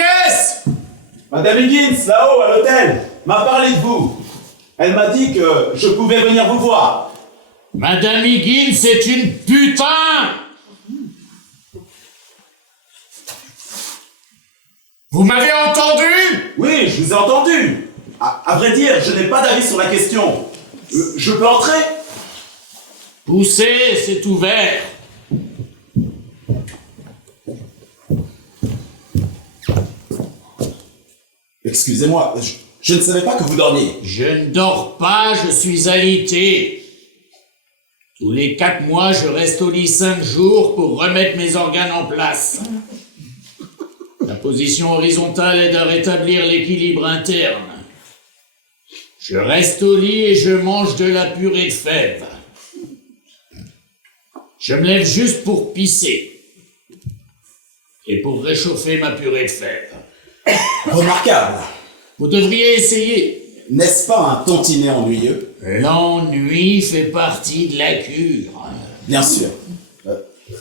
est-ce? Madame Higgins, là-haut, à l'hôtel, m'a parlé de vous. Elle m'a dit que je pouvais venir vous voir. Madame Higgins, c'est une putain! Vous m'avez entendu? Oui, je vous ai entendu. À vrai dire, je n'ai pas d'avis sur la question. Je peux entrer? Poussez, c'est ouvert. Excusez-moi, je ne savais pas que vous dormiez. Je ne dors pas, je suis alité. Tous les 4 mois, je reste au lit 5 jours pour remettre mes organes en place. La position horizontale aide à rétablir l'équilibre interne. Je reste au lit et je mange de la purée de fèves. Je me lève juste pour pisser. Et pour réchauffer ma purée de fèves. Remarquable. Vous devriez essayer. N'est-ce pas un tantinet ennuyeux? L'ennui fait partie de la cure. Bien sûr.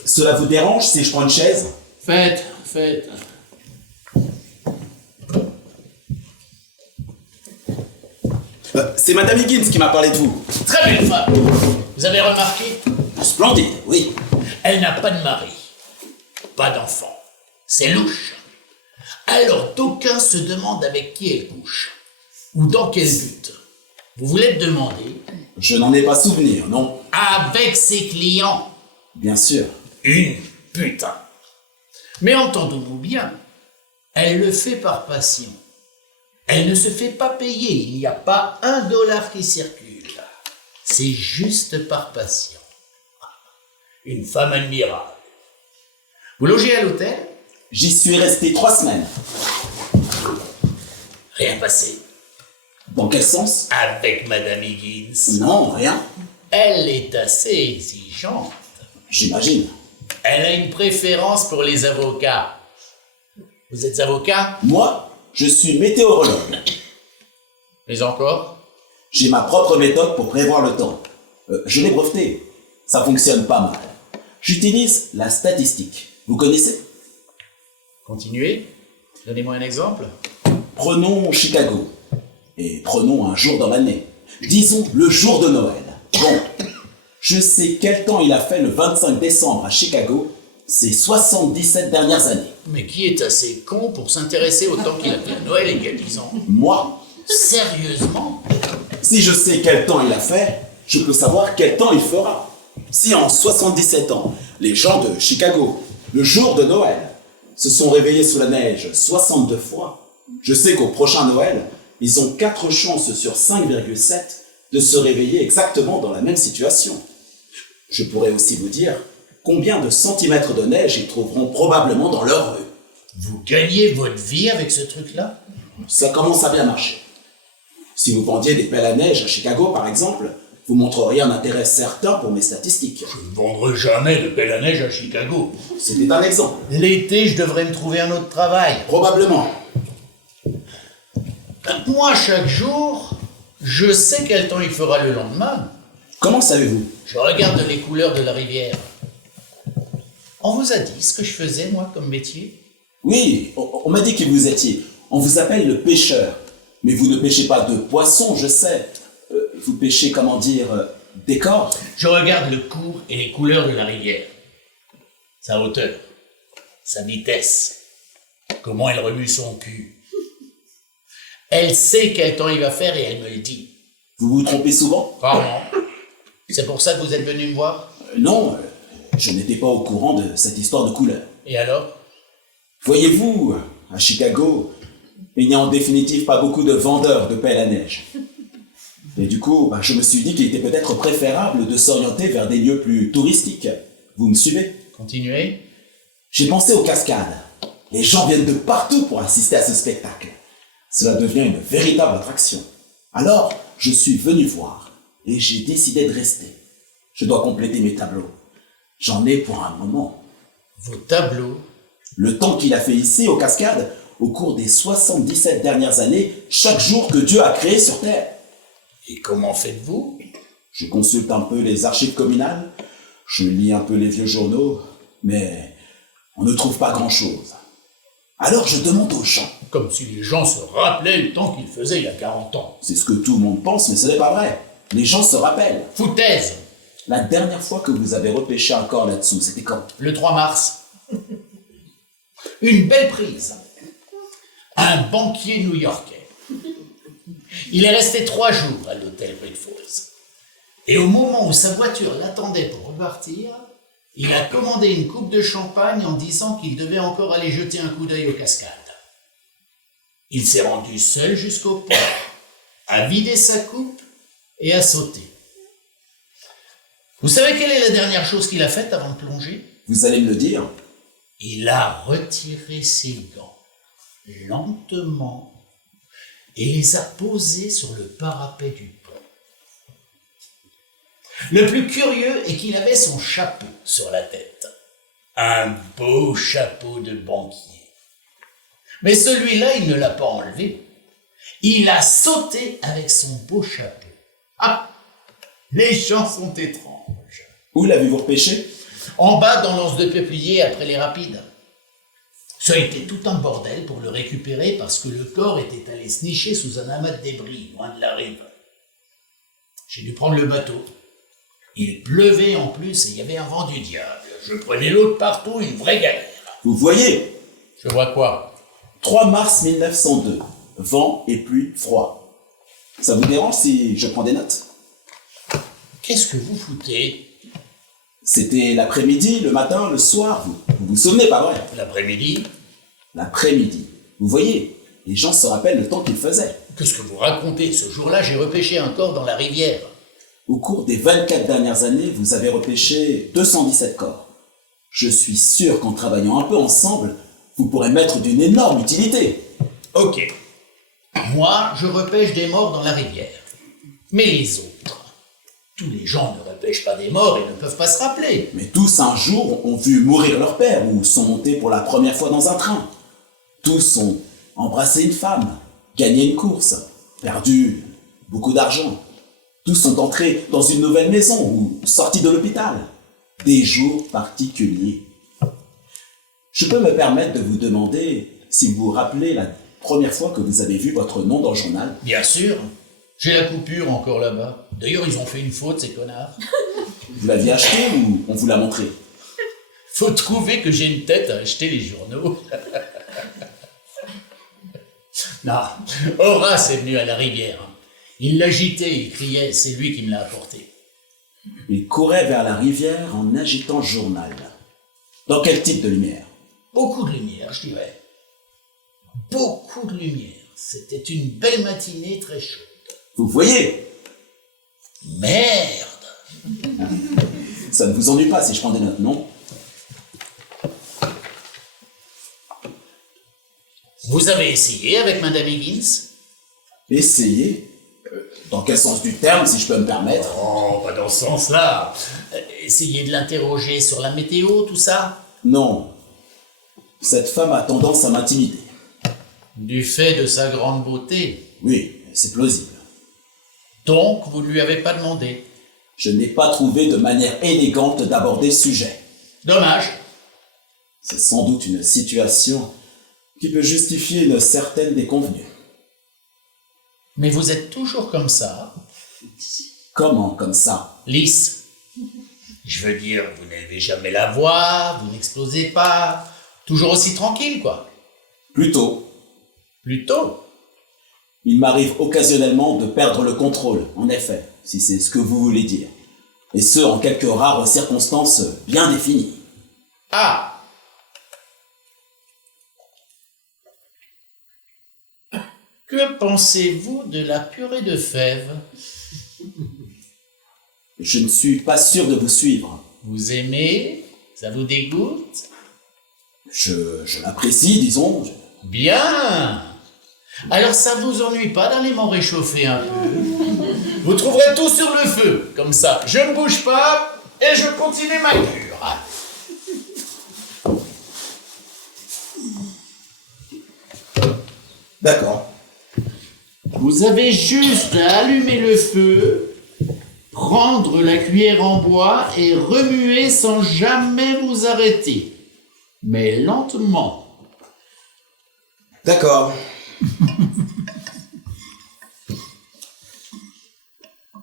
Cela vous dérange si je prends une chaise? Faites. C'est Madame Higgins qui m'a parlé de vous. Très belle femme. Vous avez remarqué? Splendide, oui. Elle n'a pas de mari, pas d'enfant. C'est louche. Alors d'aucuns se demandent avec qui elle couche, ou dans quel but. Vous voulez te demander? Je n'en ai pas souvenir, non? Avec ses clients. Bien sûr. Une putain. Mais entendons-nous bien, elle le fait par passion. Elle ne se fait pas payer, il n'y a pas $1 qui circule. C'est juste par passion. Une femme admirable. Vous logez à l'hôtel? J'y suis resté 3 semaines. Rien passé. Dans quel sens? Avec Madame Higgins. Non, rien. Elle est assez exigeante. J'imagine. Elle a une préférence pour les avocats. Vous êtes avocat? Moi, je suis météorologue. Mais encore? J'ai ma propre méthode pour prévoir le temps. Je l'ai breveté. Ça fonctionne pas mal. J'utilise la statistique. Vous connaissez? Continuez. Donnez-moi un exemple. Prenons Chicago. Et prenons un jour dans l'année. Disons le jour de Noël. Bon, je sais quel temps il a fait le 25 décembre à Chicago ces 77 dernières années. Mais qui est assez con pour s'intéresser au temps qu'il a fait à Noël il y a 10 ans? Moi, Sérieusement? si je sais quel temps il a fait, je peux savoir quel temps il fera. Si en 77 ans, les gens de Chicago, le jour de Noël, se sont réveillés sous la neige 62 fois, je sais qu'au prochain Noël, ils ont 4 chances sur 5,7 de se réveiller exactement dans la même situation. Je pourrais aussi vous dire combien de centimètres de neige ils trouveront probablement dans leur rue. Vous gagnez votre vie avec ce truc-là? Ça commence à bien marcher. Si vous vendiez des pelles à neige à Chicago, par exemple, vous montreriez un intérêt certain pour mes statistiques. Je ne vendrai jamais de pelle à neige à Chicago. C'était un exemple. L'été, je devrais me trouver un autre travail. Probablement. Moi, chaque jour, je sais quel temps il fera le lendemain. Comment savez-vous? Je regarde les couleurs de la rivière. On vous a dit ce que je faisais, moi, comme métier? Oui, on m'a dit que vous étiez. On vous appelle le pêcheur. Mais vous ne pêchez pas de poissons, je sais. Vous pêchez, comment dire, des corps. Je regarde le cours et les couleurs de la rivière. Sa hauteur, sa vitesse, comment elle remue son cul. Elle sait quel temps il va faire et elle me le dit. Vous vous trompez souvent? Rarement. C'est pour ça que vous êtes venu me voir? Non, je n'étais pas au courant de cette histoire de couleurs. Et alors? Voyez-vous, à Chicago, il n'y a en définitive pas beaucoup de vendeurs de pelles à neige. Et du coup, je me suis dit qu'il était peut-être préférable de s'orienter vers des lieux plus touristiques. Vous me suivez? Continuez. J'ai pensé aux cascades. Les gens viennent de partout pour assister à ce spectacle. Cela devient une véritable attraction. Alors, je suis venu voir et j'ai décidé de rester. Je dois compléter mes tableaux. J'en ai pour un moment. Vos tableaux? Le temps qu'il a fait ici, aux cascades, au cours des 77 dernières années, chaque jour que Dieu a créé sur Terre. Et comment faites-vous? Je consulte un peu les archives communales, je lis un peu les vieux journaux, mais on ne trouve pas grand-chose. Alors je demande aux gens. Comme si les gens se rappelaient le temps qu'ils faisaient il y a 40 ans. C'est ce que tout le monde pense, mais ce n'est pas vrai. Les gens se rappellent. Foutaise! La dernière fois que vous avez repêché un corps là-dessous, c'était quand? Le 3 mars. Une belle prise. Un banquier new-yorkais. Il est resté 3 jours à l'hôtel Great Falls. Et au moment où sa voiture l'attendait pour repartir, il a commandé une coupe de champagne en disant qu'il devait encore aller jeter un coup d'œil aux cascades. Il s'est rendu seul jusqu'au port, a vidé sa coupe et a sauté. Vous savez quelle est la dernière chose qu'il a faite avant de plonger? Vous allez me le dire? Il a retiré ses gants, lentement, et les a posés sur le parapet du pont. Le plus curieux est qu'il avait son chapeau sur la tête. Un beau chapeau de banquier. Mais celui-là, il ne l'a pas enlevé. Il a sauté avec son beau chapeau. Ah! Les gens sont étranges. Où l'avez-vous repêché? En bas dans l'anse de peuplier après les rapides. Ça a été tout un bordel pour le récupérer parce que le corps était allé se nicher sous un amas de débris, loin de la rive. J'ai dû prendre le bateau. Il pleuvait en plus et il y avait un vent du diable. Je prenais l'eau de partout, une vraie galère. Vous voyez? Je vois quoi? 3 mars 1902. Vent et pluie, froid. Ça vous dérange si je prends des notes? Qu'est-ce que vous foutez? C'était l'après-midi, le matin, le soir. Vous vous souvenez, pas vrai? L'après-midi? L'après-midi. Vous voyez, les gens se rappellent le temps qu'il faisait. Qu'est-ce que vous racontez? Ce jour-là, j'ai repêché un corps dans la rivière. Au cours des 24 dernières années, vous avez repêché 217 corps. Je suis sûr qu'en travaillant un peu ensemble, vous pourrez m'être d'une énorme utilité. Ok. Moi, je repêche des morts dans la rivière. Mais les autres, tous les gens ne repêchent pas des morts et ne peuvent pas se rappeler. Mais tous un jour ont vu mourir leur père ou sont montés pour la première fois dans un train. Tous ont embrassé une femme, gagné une course, perdu beaucoup d'argent. Tous sont entrés dans une nouvelle maison ou sortis de l'hôpital. Des jours particuliers. Je peux me permettre de vous demander si vous vous rappelez la première fois que vous avez vu votre nom dans le journal? Bien sûr. J'ai la coupure encore là-bas. D'ailleurs, ils ont fait une faute, ces connards. Vous l'aviez acheté ou on vous l'a montré? Faut trouver que j'ai une tête à acheter les journaux. Non, Horace est venu à la rivière. Il l'agitait, il criait, c'est lui qui me l'a apporté. Il courait vers la rivière en agitant le journal. Dans quel type de lumière? Beaucoup de lumière, je dirais. Beaucoup de lumière. C'était une belle matinée très chaude. Vous voyez? Merde! Ça ne vous ennuie pas si je prends des notes, non? Vous avez essayé avec Madame Higgins? Essayez? Dans quel sens du terme, si je peux me permettre? Oh, pas dans ce sens-là. Essayez de l'interroger sur la météo, tout ça? Non. Cette femme a tendance à m'intimider. Du fait de sa grande beauté. Oui, c'est plausible. Donc, vous ne lui avez pas demandé? Je n'ai pas trouvé de manière élégante d'aborder le sujet. Dommage. C'est sans doute une situation qui peut justifier une certaine déconvenue. Mais vous êtes toujours comme ça? Comment, comme ça? Lisse. Je veux dire, vous n'élevez jamais la voix, vous n'explosez pas. Toujours aussi tranquille, quoi. Plutôt. Plutôt. Il m'arrive occasionnellement de perdre le contrôle, en effet, si c'est ce que vous voulez dire. Et ce, en quelques rares circonstances bien définies. Ah! Que pensez-vous de la purée de fèves? Je ne suis pas sûr de vous suivre. Vous aimez? Ça vous dégoûte? Je l'apprécie, disons. Bien! Alors ça vous ennuie pas d'aller m'en réchauffer un peu? Vous trouverez tout sur le feu, comme ça. Je ne bouge pas et je continue ma cure. D'accord. Vous avez juste à allumer le feu, prendre la cuillère en bois et remuer sans jamais vous arrêter. Mais lentement. D'accord.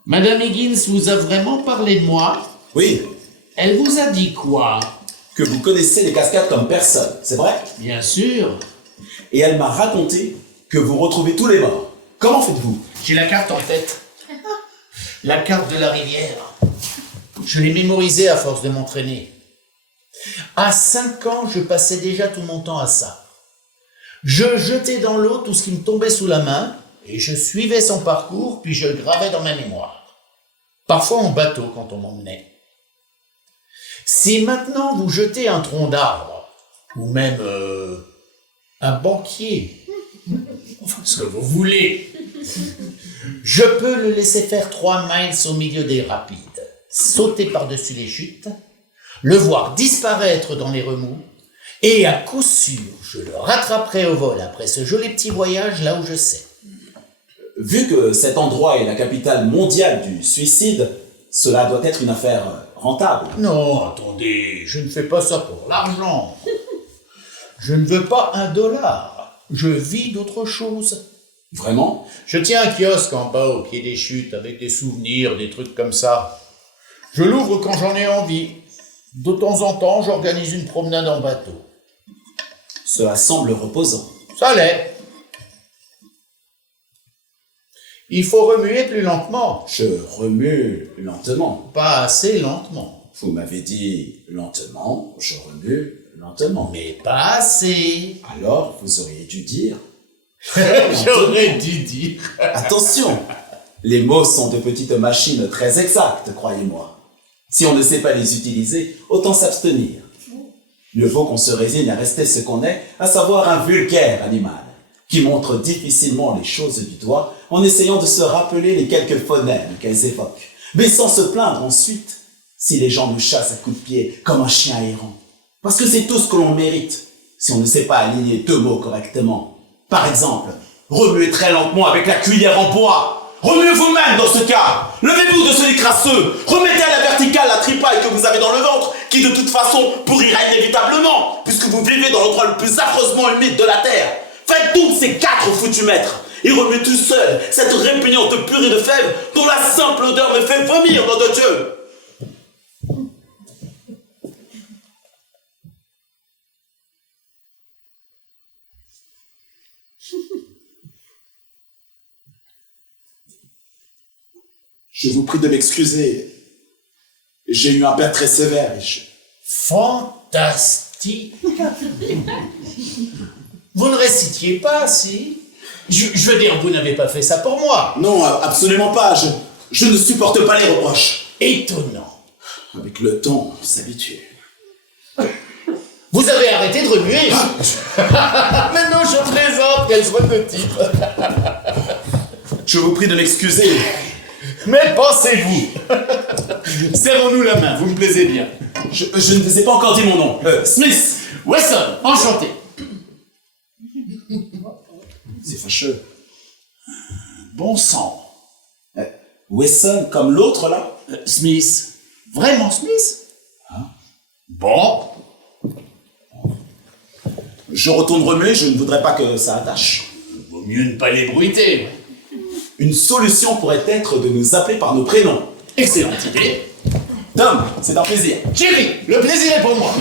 Madame Higgins vous a vraiment parlé de moi? Oui, Elle vous a dit quoi? que vous connaissez les cascades comme personne, c'est vrai? Bien sûr. Et elle m'a raconté que vous retrouvez tous les morts. Comment faites-vous? J'ai la carte en tête. La carte de la rivière. Je l'ai mémorisée à force de m'entraîner. À 5 ans, je passais déjà tout mon temps à ça. Je jetais dans l'eau tout ce qui me tombait sous la main, et je suivais son parcours, puis je le gravais dans ma mémoire. Parfois en bateau quand on m'emmenait. Si maintenant vous jetez un tronc d'arbre, ou même un banquier, enfin ce que vous voulez, je peux le laisser faire 3 miles au milieu des rapides, sauter par-dessus les chutes, le voir disparaître dans les remous, et à coup sûr, je le rattraperai au vol après ce joli petit voyage là où je sais. Vu que cet endroit est la capitale mondiale du suicide, cela doit être une affaire rentable. Non, attendez, je ne fais pas ça pour l'argent. Je ne veux pas $1. Je vis d'autre chose. Vraiment? Je tiens un kiosque en bas au pied des chutes avec des souvenirs, des trucs comme ça. Je l'ouvre quand j'en ai envie. De temps en temps, j'organise une promenade en bateau. Cela semble reposant. Ça l'est. Il faut remuer plus lentement. Je remue lentement. Pas assez lentement. Vous m'avez dit lentement, je remue lentement. Mais pas assez. Alors, vous auriez dû dire... J'aurais dû dire. Attention, les mots sont de petites machines très exactes, croyez-moi. Si on ne sait pas les utiliser, autant s'abstenir. Mieux vaut qu'on se résigne à rester ce qu'on est, à savoir un vulgaire animal, qui montre difficilement les choses du doigt en essayant de se rappeler les quelques phonèmes qu'elles évoquent, mais sans se plaindre ensuite si les gens nous chassent à coups de pied comme un chien errant. Parce que c'est tout ce que l'on mérite, si on ne sait pas aligner 2 mots correctement. Par exemple, remuez très lentement avec la cuillère en bois. Remuez vous-même dans ce cas. Levez-vous de ce lit crasseux. Remettez à la verticale la tripaille que vous avez dans le ventre, qui de toute façon pourrira inévitablement, puisque vous vivez dans l'endroit le plus affreusement humide de la terre. Faites toutes ces 4 foutus mètres et remuez tout seul cette répugnante purée de fèves dont la simple odeur me fait vomir, nom de Dieu. Je vous prie de m'excuser. J'ai eu un père très sévère et je... Fantastique. Vous ne récitiez pas, si? Je veux dire, vous n'avez pas fait ça pour moi. Non, absolument pas. Je ne supporte pas les reproches. Étonnant. Avec le temps, on s'habitue. Vous avez arrêté de remuer. Mais non, je plaisante, quelle soit de type. Je vous prie de m'excuser. Mais pensez-vous. Serrons-nous la main, vous me plaisez bien. Je ne vous ai pas encore dit mon nom. Smith. Wesson, enchanté. C'est fâcheux. Bon sang. Wesson comme l'autre là? Smith. Vraiment Smith? Hein? Bon. Je retourne remuer, je ne voudrais pas que ça attache. Vaut mieux ne pas l'ébruiter. Une solution pourrait être de nous appeler par nos prénoms. Excellente idée. Tom, c'est un plaisir. Jerry, le plaisir est pour moi.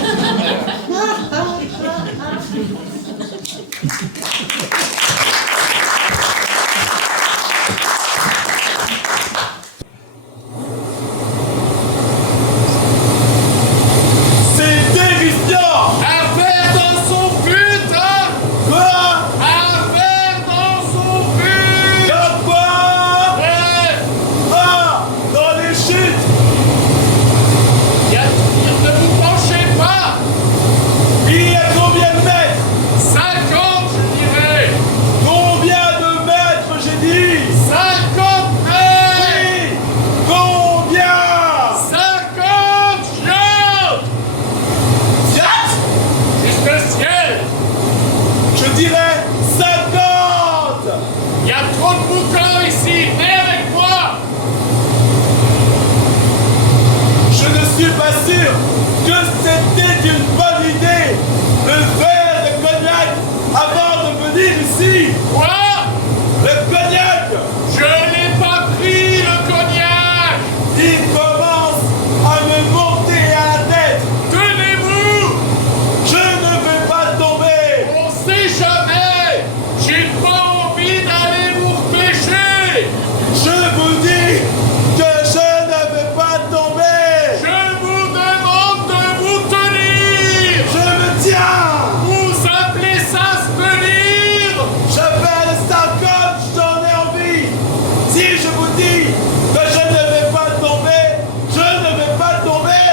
C'est terrifiant! Un verre dans son but, hein? Quoi? Un verre dans son but! Dans quoi? Ouais! Ah! Dans les chutes! Ne vous penchez pas! Il y a combien de mètres? 50, je dirais! Combien de mètres, j'ai dit? 50 mètres! Oui! Combien? 50 Jean! Fiat! Jusqu'au ciel! Je dirais 50! Il y a trop de boucans ici! Venez avec moi! Je ne suis pas sûr que c'était une bonne idée. Le verre de cognac avant de venir venir ici. Quoi? Le cognac, Je n'ai pas pris le cognac! il commence à me monter à la tête. Tenez-vous! Je ne vais pas tomber. On sait jamais! J'ai pas envie d'aller vous repêcher! Je vous dis que je ne vais pas tomber. Je vous demande de vous tenir! Je me tiens. Vous appelez ça se tenir? J'appelle ça comme j'en ai envie. Si je vous dis que je ne vais pas tomber, je ne vais pas tomber.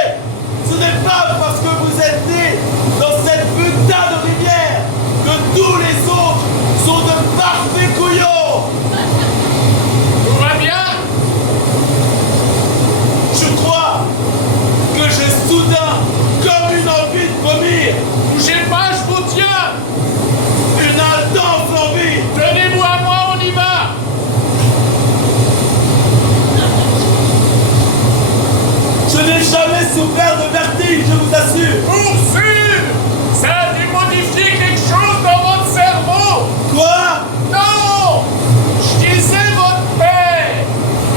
Ce n'est pas parce que vous êtes nés dans cette putain de rivière que tous les autres sont de parfaits couillons. Tout va bien? Je crois que j'ai soudain comme une envie de vomir, Bougez pas, je vous tiens! une intense envie. Tenez-vous à moi, on y va! Je n'ai jamais souffert de vertige, je vous assure. Pour sûr! Ça a dû modifier quelque chose dans votre cerveau! Quoi? Non! Je disais votre père!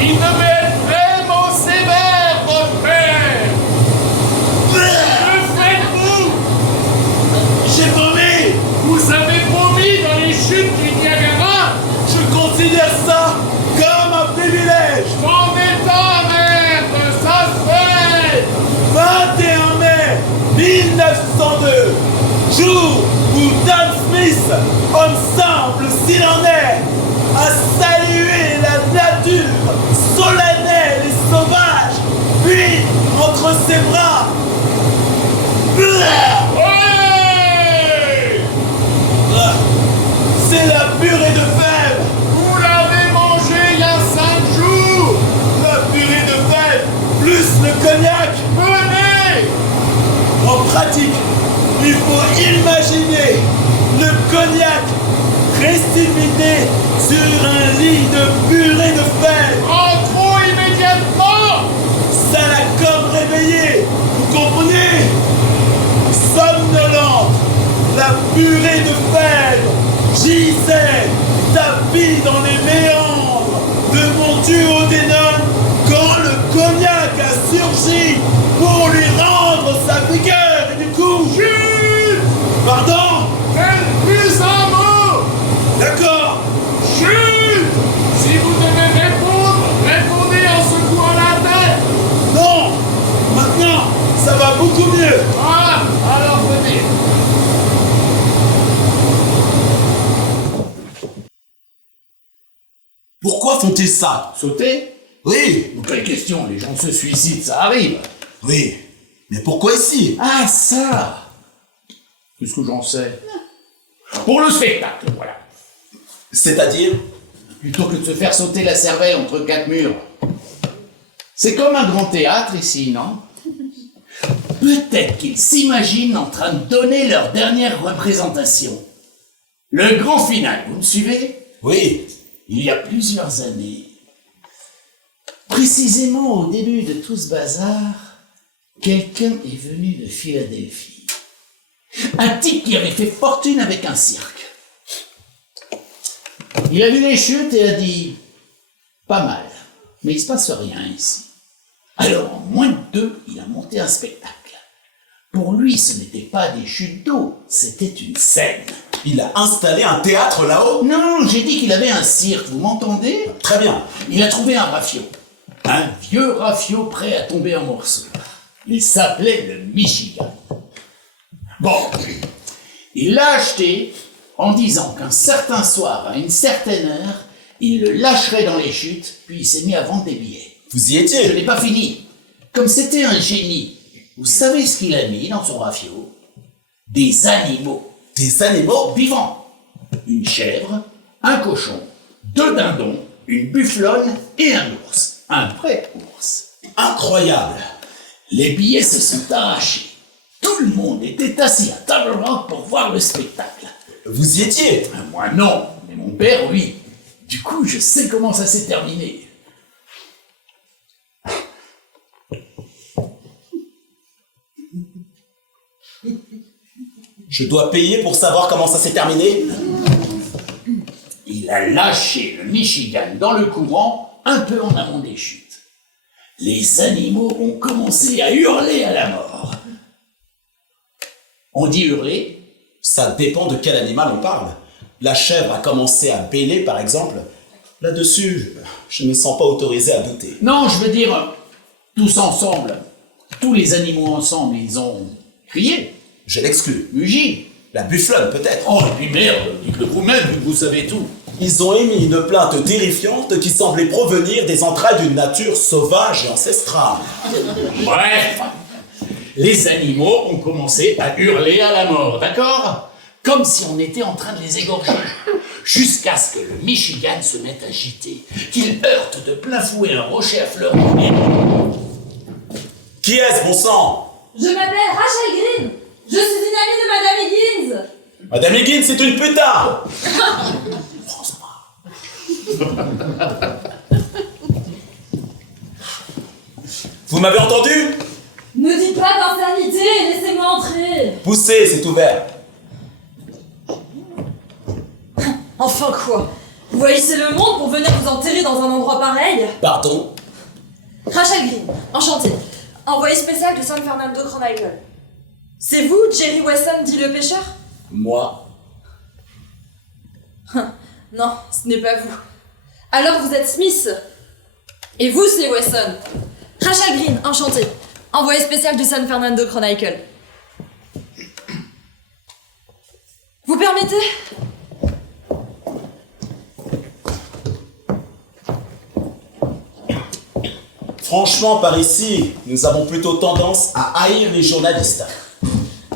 Il devait être vraiment sévère, votre père! Que faites-vous? J'ai vomi. Vous avez vomi dans les chutes du Niagara? Je considère ça comme un privilège. M'en état, merde! Ça se fait! 21 mai 1902, jour où Dan Smith, homme simple s'il en est, a salué la nature solennelle et sauvage, puis entre ses bras. Blah! Ouais! C'est la purée de fèves. Vous l'avez mangé il y a 5 jours! La purée de fèves plus le cognac. Venez! En pratique, il faut imaginer le cognac précipité sur un lit de purée de fèves. Rentrons immédiatement! Ça l'a comme réveillé, vous comprenez? Somnolente, la purée de fèves gisait, tapis dans les méandres de mon duodénum quand le cognac a surgi pour lui rendre sa vigueur et du coup... Chut! Pardon? Faites plus un mot! D'accord. Chut! Si vous devez répondre, répondez en secouant la tête! Non. Maintenant, ça va beaucoup mieux. Voilà, alors venez! Pourquoi font-ils ça? Sauter? Oui, Quelle question, les gens se suicident, ça arrive! oui. Mais pourquoi ici? Ah, ça! Qu'est-ce que j'en sais? Pour le spectacle, voilà! C'est-à-dire? Plutôt que de se faire sauter la cervelle entre 4 murs. C'est comme un grand théâtre ici, non? Peut-être qu'ils s'imaginent en train de donner leur dernière représentation. Le grand final, vous me suivez? Oui. Il y a plusieurs années, précisément au début de tout ce bazar, quelqu'un est venu de Philadelphie. Un type qui avait fait fortune avec un cirque. Il a vu les chutes et a dit « Pas mal, mais il se passe rien ici. » Alors, en moins de 2, il a monté un spectacle. Pour lui, ce n'était pas des chutes d'eau, c'était une scène. Il a installé un théâtre là-haut? Non, j'ai dit qu'il avait un cirque, vous m'entendez? Très bien. Il a trouvé un rafio. Un vieux rafio prêt à tomber en morceaux. Il s'appelait le Michigan. Bon, il l'a acheté en disant qu'un certain soir, à une certaine heure, il le lâcherait dans les chutes, puis il s'est mis à vendre des billets. Vous y Je étiez? n'ai pas fini. Comme c'était un génie, vous savez ce qu'il a mis dans son rafio? Des animaux Des animaux? vivants. Une chèvre, un cochon, 2 dindons, une bufflonne et un ours. Un vrai ours. Incroyable. Les billets se sont arrachés. Tout le monde était assis à table ronde pour voir le spectacle. Vous y étiez? Moi non, mais mon père oui. Du coup, je sais comment ça s'est terminé. Je dois payer pour savoir comment ça s'est terminé? il a lâché le Michigan dans le courant un peu en amont des chutes. Les animaux ont commencé à hurler à la mort. On dit hurler? Ça dépend de quel animal on parle. La chèvre a commencé à bêler, par exemple. Là-dessus, je ne me sens pas autorisé à douter. Non, je veux dire, tous ensemble. Tous les animaux ensemble, ils ont crié, Je l'exclus. mugi. La bufflonne, peut-être. Oh, et puis merde, dites-le vous-même, vu que vous savez tout. Ils ont émis une plainte terrifiante qui semblait provenir des entrailles d'une nature sauvage et ancestrale. Bref, les animaux ont commencé à hurler à la mort, d'accord? Comme si on était en train de les égorger. Jusqu'à ce que le Michigan se mette à gîter, qu'il heurte de plein fouet un rocher à fleur de nez. Qui est-ce, bon sang? Je m'appelle Rachel Green. Je suis une amie de Madame Higgins. Madame Higgins, c'est une putain. Vous m'avez entendu? Ne dites pas d'insanité, laissez-moi entrer. Poussez, c'est ouvert. Enfin quoi? Vous haïssez le monde pour venir vous enterrer dans un endroit pareil? Pardon? Rachel Green, enchantée. Envoyé spécial de San Fernando Chronicle. C'est vous, Jerry Wesson, dit le pêcheur? Moi? Non, ce n'est pas vous. Alors vous êtes Smith. Et vous, c'est Wesson. Rachel Green, enchantée. Envoyé spécial de San Fernando Chronicle. Vous permettez? Franchement, par ici, nous avons plutôt tendance à haïr les journalistes.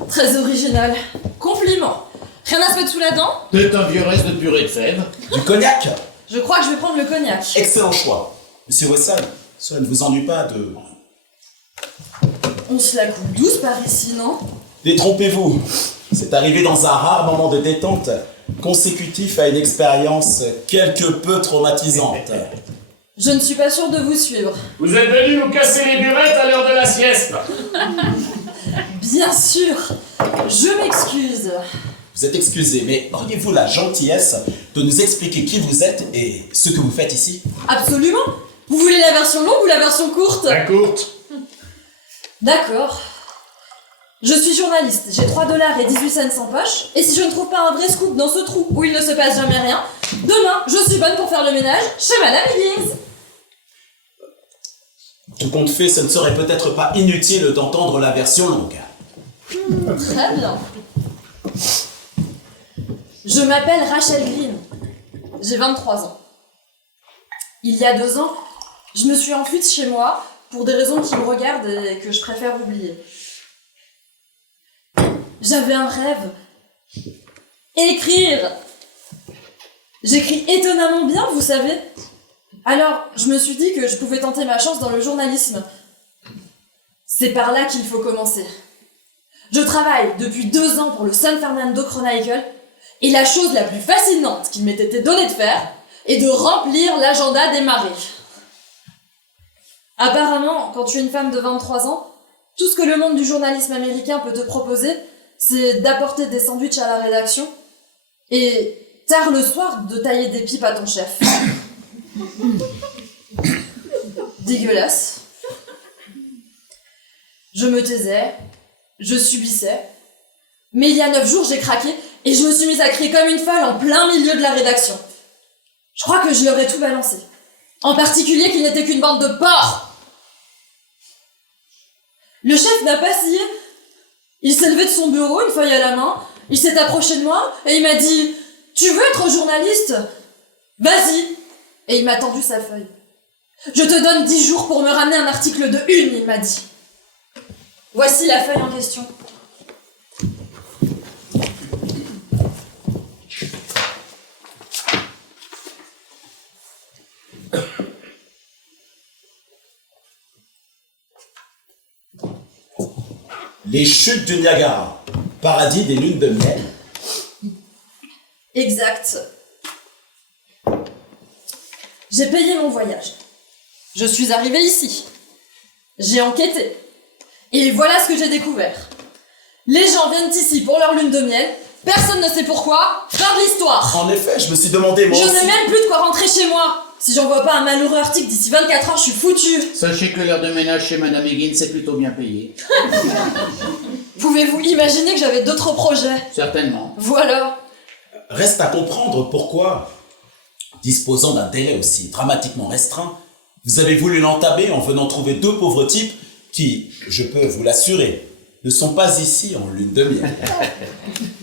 Très original. Compliment. Rien à se mettre sous la dent? Peut-être un vieux reste de purée de fèves. Du cognac? Je crois que je vais prendre le cognac. Excellent choix. Monsieur Wesson, cela ne vous ennuie pas de... On se la coule douce par ici, non? Détrompez-vous. C'est arrivé dans un rare moment de détente, consécutif à une expérience quelque peu traumatisante. Je ne suis pas sûre de vous suivre. Vous êtes venus nous casser les burettes à l'heure de la sieste. Bien sûr. Je m'excuse. Vous êtes excusé, mais auriez-vous la gentillesse de nous expliquer qui vous êtes et ce que vous faites ici? Absolument. Vous voulez la version longue ou la version courte? La courte. D'accord. Je suis journaliste, j'ai 3 $ et 18 cents en poche, et si je ne trouve pas un vrai scoop dans ce trou où il ne se passe jamais rien, demain, je suis bonne pour faire le ménage chez Madame Higgins. Tout compte fait, ce ne serait peut-être pas inutile d'entendre la version longue. Très bien. Je m'appelle Rachel Green. J'ai 23 ans. Il y a 2 ans, je me suis enfuie de chez moi pour des raisons qui me regardent et que je préfère oublier. J'avais un rêve. Écrire. J'écris étonnamment bien, vous savez. Alors, je me suis dit que je pouvais tenter ma chance dans le journalisme. C'est par là qu'il faut commencer. Je travaille depuis 2 ans pour le San Fernando Chronicle, et la chose la plus fascinante qu'il m'ait été donné de faire est de remplir l'agenda des marées. Apparemment, quand tu es une femme de 23 ans, tout ce que le monde du journalisme américain peut te proposer, c'est d'apporter des sandwichs à la rédaction et, tard le soir, de tailler des pipes à ton chef. Dégueulasse. Je me taisais, je subissais, mais il y a 9 jours, j'ai craqué et je me suis mise à crier comme une folle en plein milieu de la rédaction. Je crois que je leur ai tout balancé. En particulier qu'ils n'étaient qu'une bande de porcs. Le chef n'a pas scié. Il s'est levé de son bureau, une feuille à la main, il s'est approché de moi et il m'a dit « Tu veux être journaliste? Vas-y !» Et il m'a tendu sa feuille. « Je te donne 10 jours pour me ramener un article de une, il m'a dit. » Voici la feuille en question. Les chutes du Niagara, paradis des lunes de miel. Exact. J'ai payé mon voyage. Je suis arrivée ici. J'ai enquêté. Et voilà ce que j'ai découvert. Les gens viennent ici pour leur lune de miel, Personne ne sait pourquoi. Fin de l'histoire. En effet, je me suis demandé moi Je aussi. n'ai même plus de quoi rentrer chez moi. Si j'envoie pas un malheureux article d'ici 24 heures, je suis foutue. Sachez que l'heure de ménage chez Madame Higgins est plutôt bien payée. Pouvez-vous imaginer que j'avais d'autres projets? Certainement. Voilà. Reste à comprendre pourquoi, disposant d'un délai aussi dramatiquement restreint, vous avez voulu l'entamer en venant trouver deux pauvres types qui, je peux vous l'assurer, ne sont pas ici en lune de miel.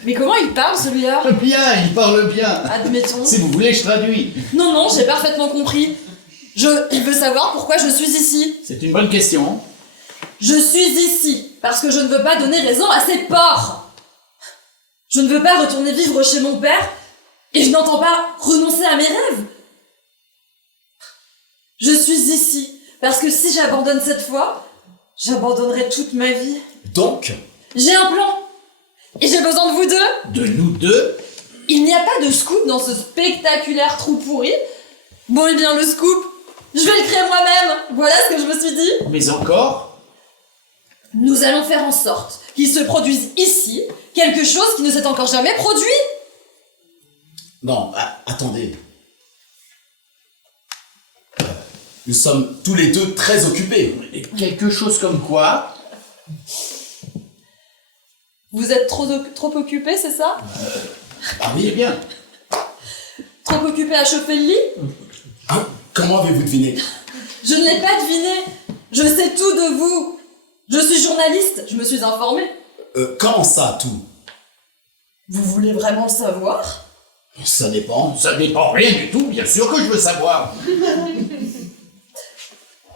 Mais comment il parle celui-là? Bien, il parle bien. Admettons. Si vous voulez, je traduis. Non, non, j'ai parfaitement compris. Il veut savoir pourquoi je suis ici. C'est une bonne question. Je suis ici parce que je ne veux pas donner raison à ces porcs. Je ne veux pas retourner vivre chez mon père et je n'entends pas renoncer à mes rêves. Je suis ici parce que si j'abandonne cette fois, j'abandonnerai toute ma vie. Donc, J'ai un plan et j'ai besoin de vous deux. De nous deux? Il n'y a pas de scoop dans ce spectaculaire trou pourri. Bon, eh bien, le scoop, je vais le créer moi-même. Voilà ce que je me suis dit. Mais encore? Nous allons faire en sorte qu'il se produise ici quelque chose qui ne s'est encore jamais produit. non, attendez. Nous sommes tous les deux très occupés. Et quelque chose comme quoi? Vous êtes trop occupé, c'est ça? Ah Eh oui, bien. Trop occupé à chauffer le lit? hein, comment avez-vous deviné? Je ne l'ai pas deviné. Je sais tout de vous. Je suis journaliste, je me suis informée. Comment ça, tout? Vous voulez vraiment le savoir? Ça dépend. Ça dépend rien du tout, bien sûr que je veux savoir.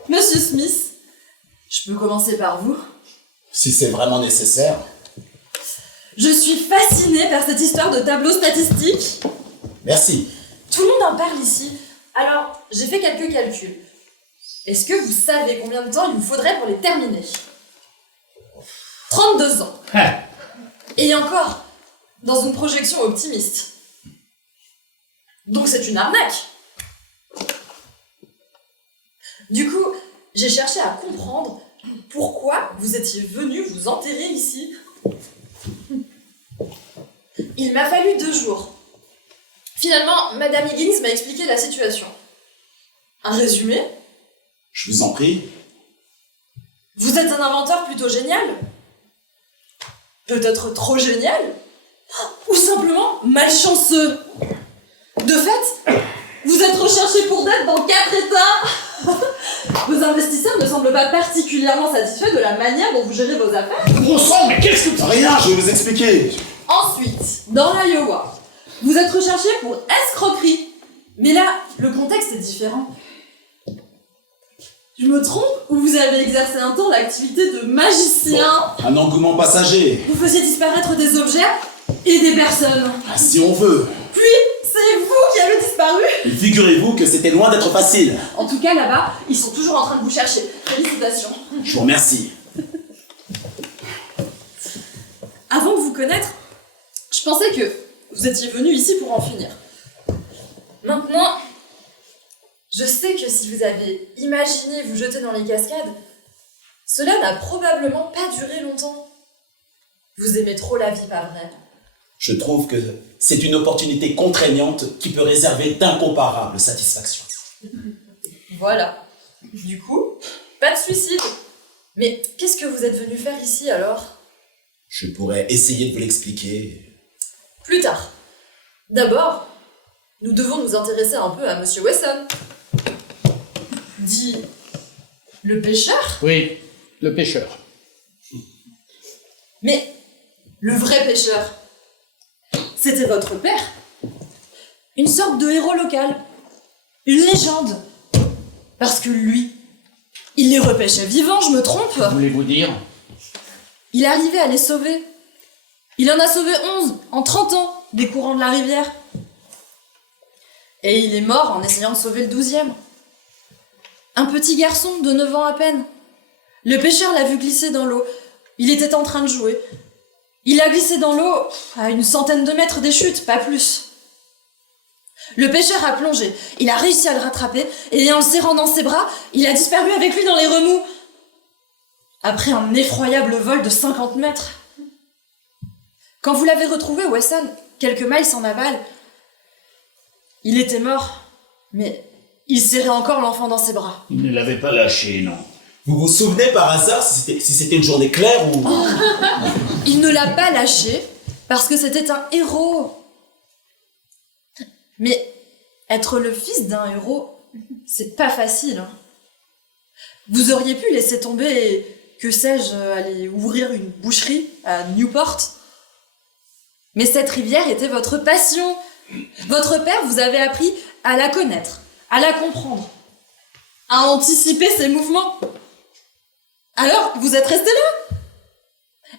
Monsieur Smith, je peux commencer par vous. Si c'est vraiment nécessaire. Je suis fascinée par cette histoire de tableau statistique. Merci. Tout le monde en parle ici. Alors, j'ai fait quelques calculs. Est-ce que vous savez combien de temps il vous faudrait pour les terminer? 32 ans. Ah, Et encore, dans une projection optimiste. Donc c'est une arnaque. Du coup, j'ai cherché à comprendre pourquoi vous étiez venu vous enterrer ici. Il m'a fallu 2 jours. Finalement, Madame Higgins m'a expliqué la situation. Un résumé? Je vous en prie. Vous êtes un inventeur plutôt génial. Peut-être trop génial. Ou simplement malchanceux. De fait, vous êtes recherché pour dette dans 4 États. Vos investisseurs ne semblent pas particulièrement satisfaits de la manière dont vous gérez vos affaires. gros sang, mais qu'est-ce que... Rien, je vais vous expliquer. Ensuite, dans l'Iowa, vous êtes recherché pour escroquerie. Mais là, le contexte est différent. Je me trompe ou vous avez exercé un temps l'activité de magicien? Un engouement passager. Vous faisiez disparaître des objets et des personnes. Ah, si on veut. Puis, c'est vous qui avez disparu. Et figurez-vous que c'était loin d'être facile. En tout cas, là-bas, ils sont toujours en train de vous chercher. Félicitations. Je vous remercie. Avant de vous connaître, je pensais que vous étiez venu ici pour en finir. Maintenant, je sais que si vous avez imaginé vous jeter dans les cascades, cela n'a probablement pas duré longtemps. Vous aimez trop la vie, pas vrai? Je trouve que c'est une opportunité contraignante qui peut réserver d'incomparables satisfactions. Voilà. Du coup, pas de suicide. Mais qu'est-ce que vous êtes venu faire ici alors? Je pourrais essayer de vous l'expliquer. Plus tard. D'abord, nous devons nous intéresser un peu à Monsieur Wesson. Dit le pêcheur? Oui, le pêcheur. Mais le vrai pêcheur, c'était votre père. Une sorte de héros local. Une légende. Parce que lui, il les repêchait vivants, je me trompe? Voulez-vous dire? Il arrivait à les sauver. Il en a sauvé 11 en 30 ans des courants de la rivière. Et il est mort en essayant de sauver le 12e. Un petit garçon de 9 ans à peine. Le pêcheur l'a vu glisser dans l'eau. Il était en train de jouer. Il a glissé dans l'eau à une centaine de mètres des chutes, pas plus. Le pêcheur a plongé. Il a réussi à le rattraper et en le serrant dans ses bras, il a disparu avec lui dans les remous. Après un effroyable vol de 50 mètres. Quand vous l'avez retrouvé, Wesson, quelques miles en aval, il était mort, mais il serrait encore l'enfant dans ses bras. Il ne l'avait pas lâché, non. Vous vous souvenez par hasard si c'était une journée claire ou... Il ne l'a pas lâché parce que c'était un héros. Mais être le fils d'un héros, c'est pas facile. Hein. Vous auriez pu laisser tomber, que sais-je, aller ouvrir une boucherie à Newport. Mais cette rivière était votre passion. Votre père vous avait appris à la connaître, à la comprendre, à anticiper ses mouvements. Alors, vous êtes resté là.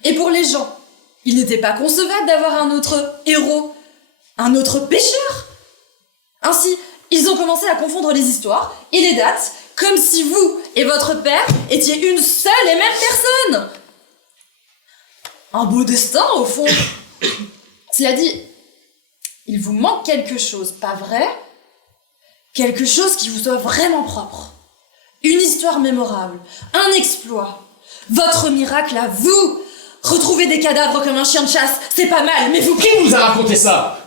Et pour les gens, il n'était pas concevable d'avoir un autre héros, un autre pêcheur. Ainsi, ils ont commencé à confondre les histoires et les dates, comme si vous et votre père étiez une seule et même personne. Un beau destin, au fond. Cela dit, il vous manque quelque chose, pas vrai? Quelque chose qui vous soit vraiment propre. Une histoire mémorable, un exploit. Votre miracle à vous. Retrouver des cadavres comme un chien de chasse, c'est pas mal, mais vous... Qui vous a raconté ça?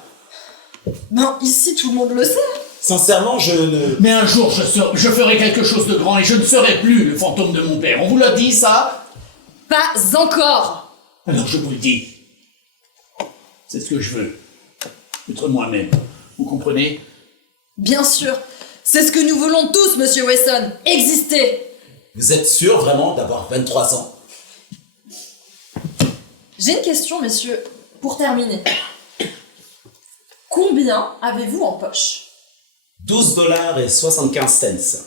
Non, ici, tout le monde le sait. Sincèrement, je ne... Mais un jour, je ferai quelque chose de grand et je ne serai plus le fantôme de mon père. On vous l'a dit, ça? Pas encore. Alors je vous le dis. C'est ce que je veux. Être moi-même. Vous comprenez? Bien sûr. C'est ce que nous voulons tous, monsieur Wesson. Exister. Vous êtes sûr vraiment d'avoir 23 ans? J'ai une question, messieurs, pour terminer. Combien avez-vous en poche? 12 $ et 75 cents.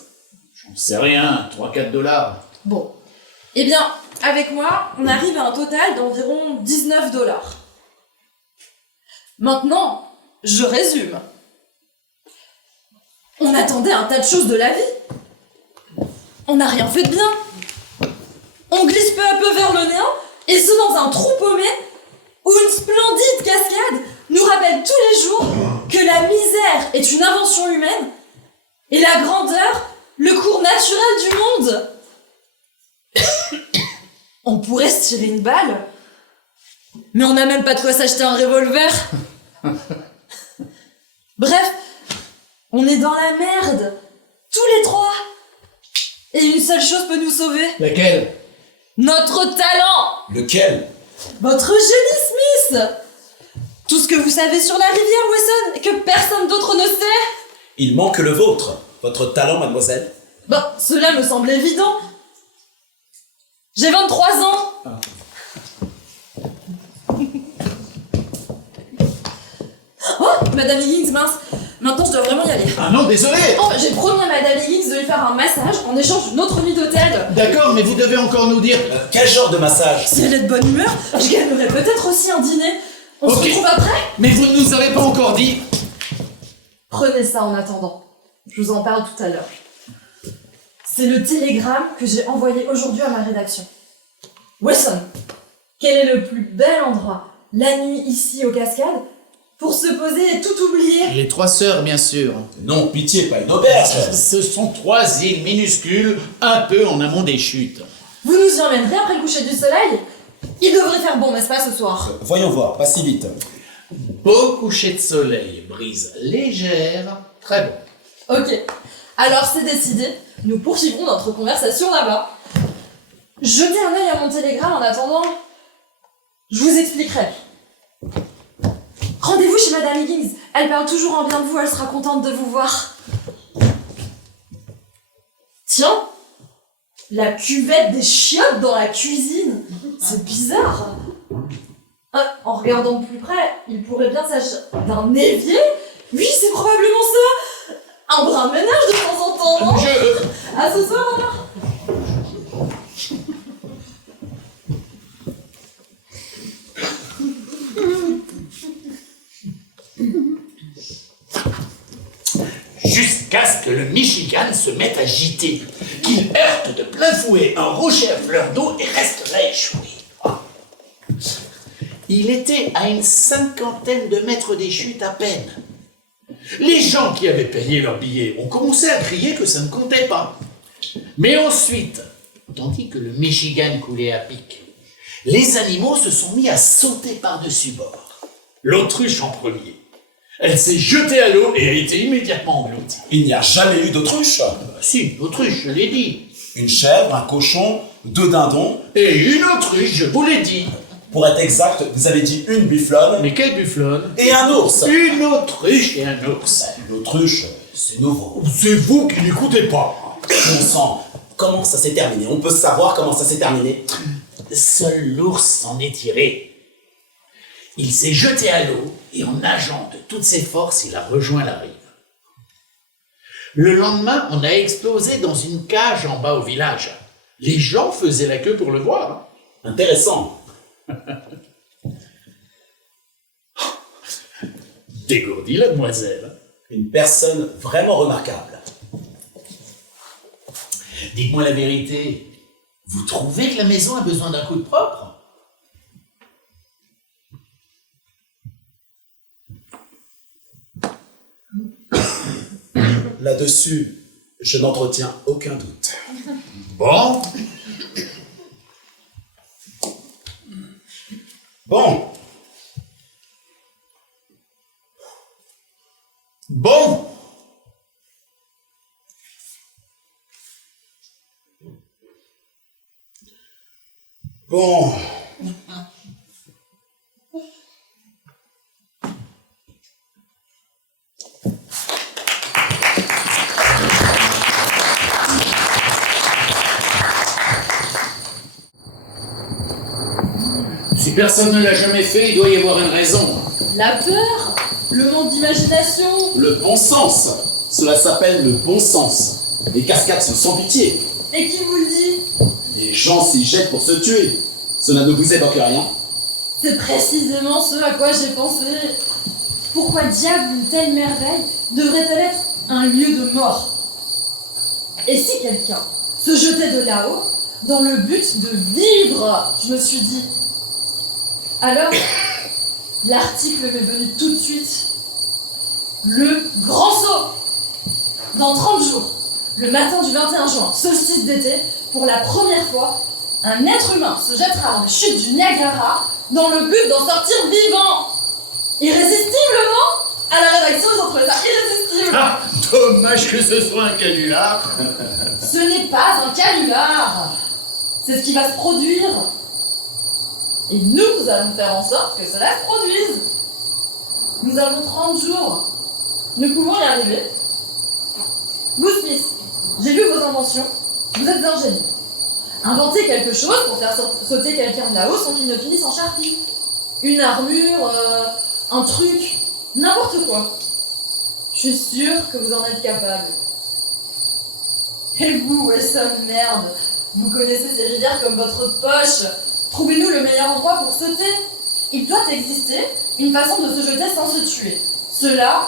J'en sais rien, 3-4 $. Bon. Eh bien, avec moi, on arrive à un total d'environ 19 $. Maintenant, je résume. On attendait un tas de choses de la vie. On n'a rien fait de bien. On glisse peu à peu vers le néant, et ce dans un trou paumé où une splendide cascade nous rappelle tous les jours que la misère est une invention humaine et la grandeur, le cours naturel du monde. On pourrait se tirer une balle, mais on n'a même pas de quoi s'acheter un revolver. Bref, on est dans la merde, tous les trois. Et une seule chose peut nous sauver. Laquelle? Notre talent. Lequel? Votre génie Smith. Tout ce que vous savez sur la rivière, Wesson, et que personne d'autre ne sait. Il manque le vôtre. Votre talent, mademoiselle. Bon, cela me semble évident. J'ai 23 ans. Oh, Madame Higgins, mince. Maintenant, je dois vraiment y aller. Ah non, désolé. Oh, j'ai promis à Madame Higgins de lui faire un massage en échange d'une autre nuit d'hôtel. D'accord, mais vous devez encore nous dire... Quel genre de massage? Si elle est de bonne humeur, je gagnerai peut-être aussi un dîner. On se Ok. retrouve après? Mais vous ne nous avez pas encore dit... Prenez ça en attendant. Je vous en parle tout à l'heure. C'est le télégramme que j'ai envoyé aujourd'hui à ma rédaction. Wesson, quel est le plus bel endroit, la nuit ici aux Cascades, pour se poser et tout oublier? Les 3 sœurs, bien sûr. Non, pitié, pas une auberge. Ce sont 3 îles minuscules, un peu en amont des chutes. Vous nous y emmènerez après le coucher du soleil? Il devrait faire bon, n'est-ce pas, ce soir? Voyons voir, pas si vite. Beau coucher de soleil, brise légère, très bon. Ok, alors c'est décidé, nous poursuivrons notre conversation là-bas. Jetez un œil à mon télégramme en attendant. Je vous expliquerai. Rendez-vous chez Madame Higgins, elle parle toujours en bien de vous, elle sera contente de vous voir. Tiens, la cuvette des chiottes dans la cuisine, c'est bizarre. En regardant de plus près, il pourrait bien s'agir d'un évier. Oui, c'est probablement ça. Un brin de ménage de temps en temps, non? À ce soir alors. Jusqu'à ce que le Michigan se mette à gîter, qu'il heurte de plein fouet un rocher à fleur d'eau et reste là échoué. Ah. Il était à une 50aine de mètres des chutes à peine. Les gens qui avaient payé leur billet ont commencé à crier que ça ne comptait pas. Mais ensuite, tandis que le Michigan coulait à pic, les animaux se sont mis à sauter par-dessus bord. L'autruche en premier. Elle s'est jetée à l'eau et a été immédiatement engloutie. Il n'y a jamais eu d'autruche. Si, l'autruche, je l'ai dit. Une chèvre, un cochon, 2 dindons. Et une autruche, je vous l'ai dit. Pour être exact, vous avez dit une bufflonne Mais quelle bufflonne? et un ours. Une autruche et un ours. L'autruche, c'est nouveau. C'est vous qui n'écoutez pas. Bon sang, comment ça s'est terminé? On peut savoir comment ça s'est terminé? Seul l'ours s'en est tiré. Il s'est jeté à l'eau et en nageant de toutes ses forces, il a rejoint la rive. Le lendemain, on a explosé dans une cage en bas au village. Les gens faisaient la queue pour le voir. Intéressant. Dégourdie la demoiselle. Une personne vraiment remarquable. Dites-moi la vérité. Vous trouvez que la maison a besoin d'un coup de propre? Là-dessus, je n'entretiens aucun doute. Bon. Bon, Bon. bon. Si personne ne l'a jamais fait, il doit y avoir une raison. La peur, le manque d'imagination. Le bon sens. Cela s'appelle le bon sens. Les cascades sont sans pitié. Et qui vous le dit? Les gens s'y jettent pour se tuer. Cela ne vous évoque rien. C'est précisément ce à quoi j'ai pensé. Pourquoi diable une telle merveille devrait-elle être un lieu de mort? Et si quelqu'un se jetait de là-haut dans le but de vivre, je me suis dit. Alors, l'article m'est venu tout de suite. Le grand saut. Dans 30 jours, le matin du 21 juin, solstice d'été, pour la première fois, un être humain se jettera dans les chutes du Niagara dans le but d'en sortir vivant. Irrésistiblement, à la rédaction, ils ont trouvé ça irrésistible. Ah, dommage que ce soit un canular. Ce n'est pas un canular. C'est ce qui va se produire. Et nous allons faire en sorte que cela se produise. Nous avons 30 jours. Nous pouvons y arriver. Vous, Smith, j'ai vu vos inventions. Vous êtes un génie. Inventez quelque chose pour faire sauter quelqu'un de là-haut sans qu'il ne finisse en charpie. Une armure, un truc, n'importe quoi. Je suis sûre que vous en êtes capable. Et vous, Wesson, merde, vous connaissez ces rivières comme votre poche. Trouvez-nous le meilleur endroit pour sauter. Il doit exister une façon de se jeter sans se tuer. Cela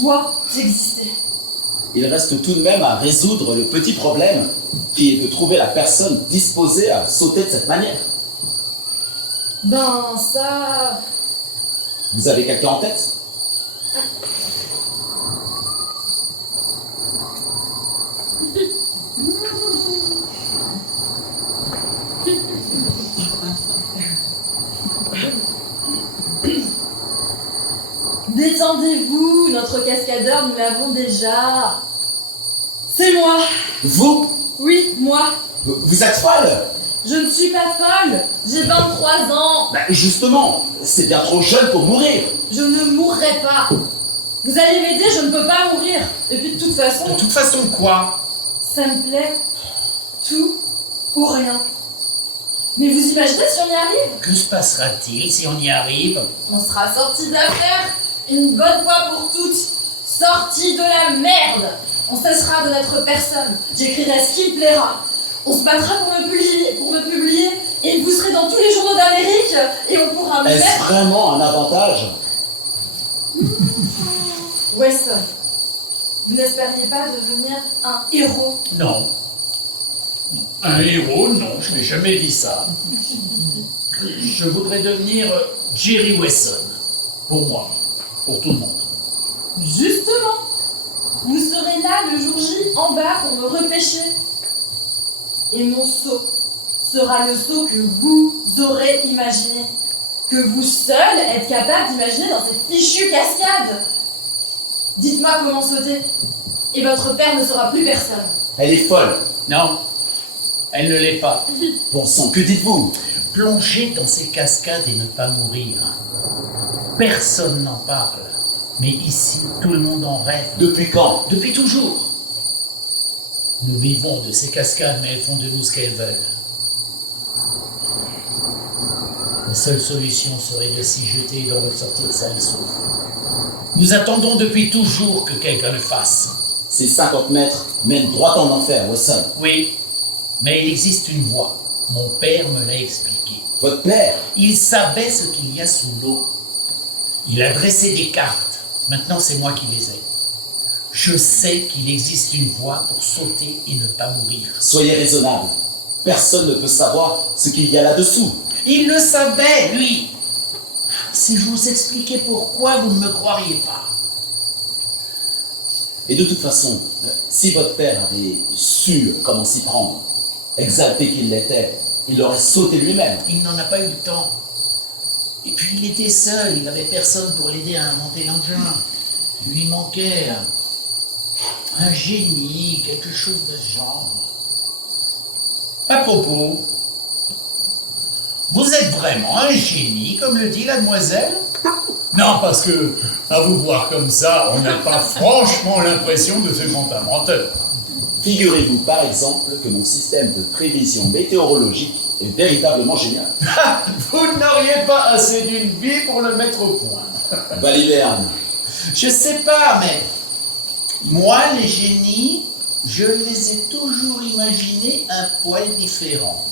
doit exister. Il reste tout de même à résoudre le petit problème qui est de trouver la personne disposée à sauter de cette manière. Ben, ça... Vous avez quelqu'un en tête? Détendez-vous, notre cascadeur, nous l'avons déjà. C'est moi. Vous? Oui, moi. Vous êtes folle? Je ne suis pas folle. J'ai 23 ans. Ben justement, c'est bien trop jeune pour mourir. Je ne mourrai pas. Vous allez m'aider, je ne peux pas mourir. Et puis de toute façon, De toute façon, quoi? ça me plaît. Tout ou rien. Mais vous imaginez si on y arrive? Que se passera-t-il si on y arrive? On sera sorti de l'affaire, une bonne fois pour toutes. Sorti de la merde. On cessera de n'être personne. J'écrirai ce qui me plaira. On se battra pour me publier. Et vous serez dans tous les journaux d'Amérique. Et on pourra me Est-ce mettre... vraiment un avantage? Wesson, vous n'espériez pas devenir un héros? Non. Un héros, non, je n'ai jamais dit ça. Je voudrais devenir Jerry Wesson. Pour moi. Pour tout le monde. Justement, vous serez là le jour J en bas pour me repêcher. Et mon seau sera le saut que vous aurez imaginé. Que vous seul êtes capable d'imaginer dans ces fichues cascades. Dites-moi comment sauter, et votre père ne sera plus personne. Elle est folle. Non, elle ne l'est pas. Bon sang, que dites-vous? Plonger dans ces cascades et ne pas mourir. Personne n'en parle. Mais ici, tout le monde en rêve. Depuis quand? Depuis toujours. Nous vivons de ces cascades, mais elles font de nous ce qu'elles veulent. La seule solution serait de s'y jeter et d'en ressortir sain et sauf. Nous attendons depuis toujours que quelqu'un le fasse. Ces 50 mètres mènent droit en enfer, Watson. Oui, mais il existe une voie. Mon père me l'a expliqué. Votre père? Il savait ce qu'il y a sous l'eau. Il a dressé des cartes. Maintenant, c'est moi qui les ai. Je sais qu'il existe une voie pour sauter et ne pas mourir. Soyez raisonnable. Personne ne peut savoir ce qu'il y a là-dessous. Il le savait, lui. Si je vous expliquais pourquoi, vous ne me croiriez pas. Et de toute façon, si votre père avait su comment s'y prendre, exalté qu'il l'était, il aurait sauté lui-même. Il n'en a pas eu le temps. Et puis il était seul, il n'avait personne pour l'aider à inventer l'engin. Il lui manquait un génie, quelque chose de ce genre. À propos, vous êtes vraiment un génie, comme le dit la demoiselle? Non, parce que, à vous voir comme ça, on n'a pas franchement l'impression de ce grand inventeur. Figurez-vous par exemple que mon système de prévision météorologique est véritablement génial. Vous n'auriez pas assez d'une vie pour le mettre au point. Baliverne. Je sais pas, mais moi, les génies, je les ai toujours imaginés un poil différents.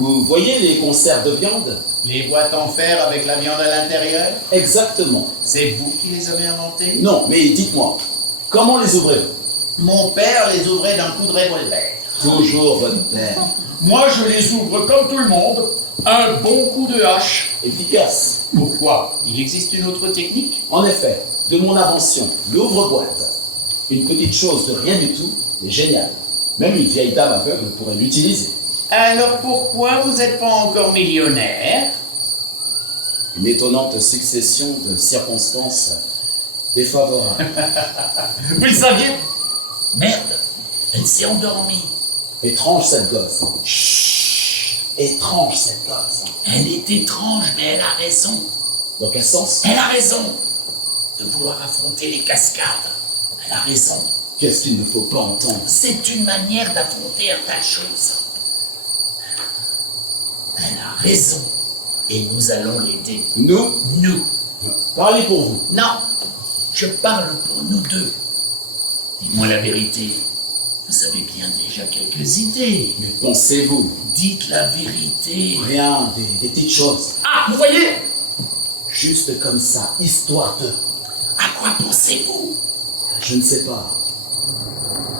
Vous voyez les conserves de viande? Les boîtes en fer avec la viande à l'intérieur, Exactement. c'est vous qui les avez inventées? Non, mais dites-moi, comment les ouvrez-vous? Mon père les ouvrait d'un coup de revolver. Toujours votre père. Moi, je les ouvre comme tout le monde, un bon coup de hache. Efficace. Pourquoi? Il existe une autre technique? En effet, de mon invention, l'ouvre-boîte. Une petite chose de rien du tout, mais géniale. Même une vieille dame aveugle pourrait l'utiliser. Alors pourquoi vous n'êtes pas encore millionnaire? Une étonnante succession de circonstances défavorables. Vous le saviez? Merde, elle s'est endormie. Étrange cette gosse. Chut. Étrange cette gosse. Elle est étrange, mais elle a raison. Dans quel sens? Elle a raison de vouloir affronter les cascades. Elle a raison. Qu'est-ce qu'il ne faut pas entendre? C'est une manière d'affronter un tas de choses. Elle a raison. Et nous allons l'aider. Nous? Nous. Parlez pour vous. Non, je parle pour nous deux. Dites-moi la vérité. Vous avez bien déjà quelques idées. Mais pensez-vous? Dites la vérité. Rien, des petites choses. Ah, vous voyez? Juste comme ça, histoire de... À quoi pensez-vous? Je ne sais pas.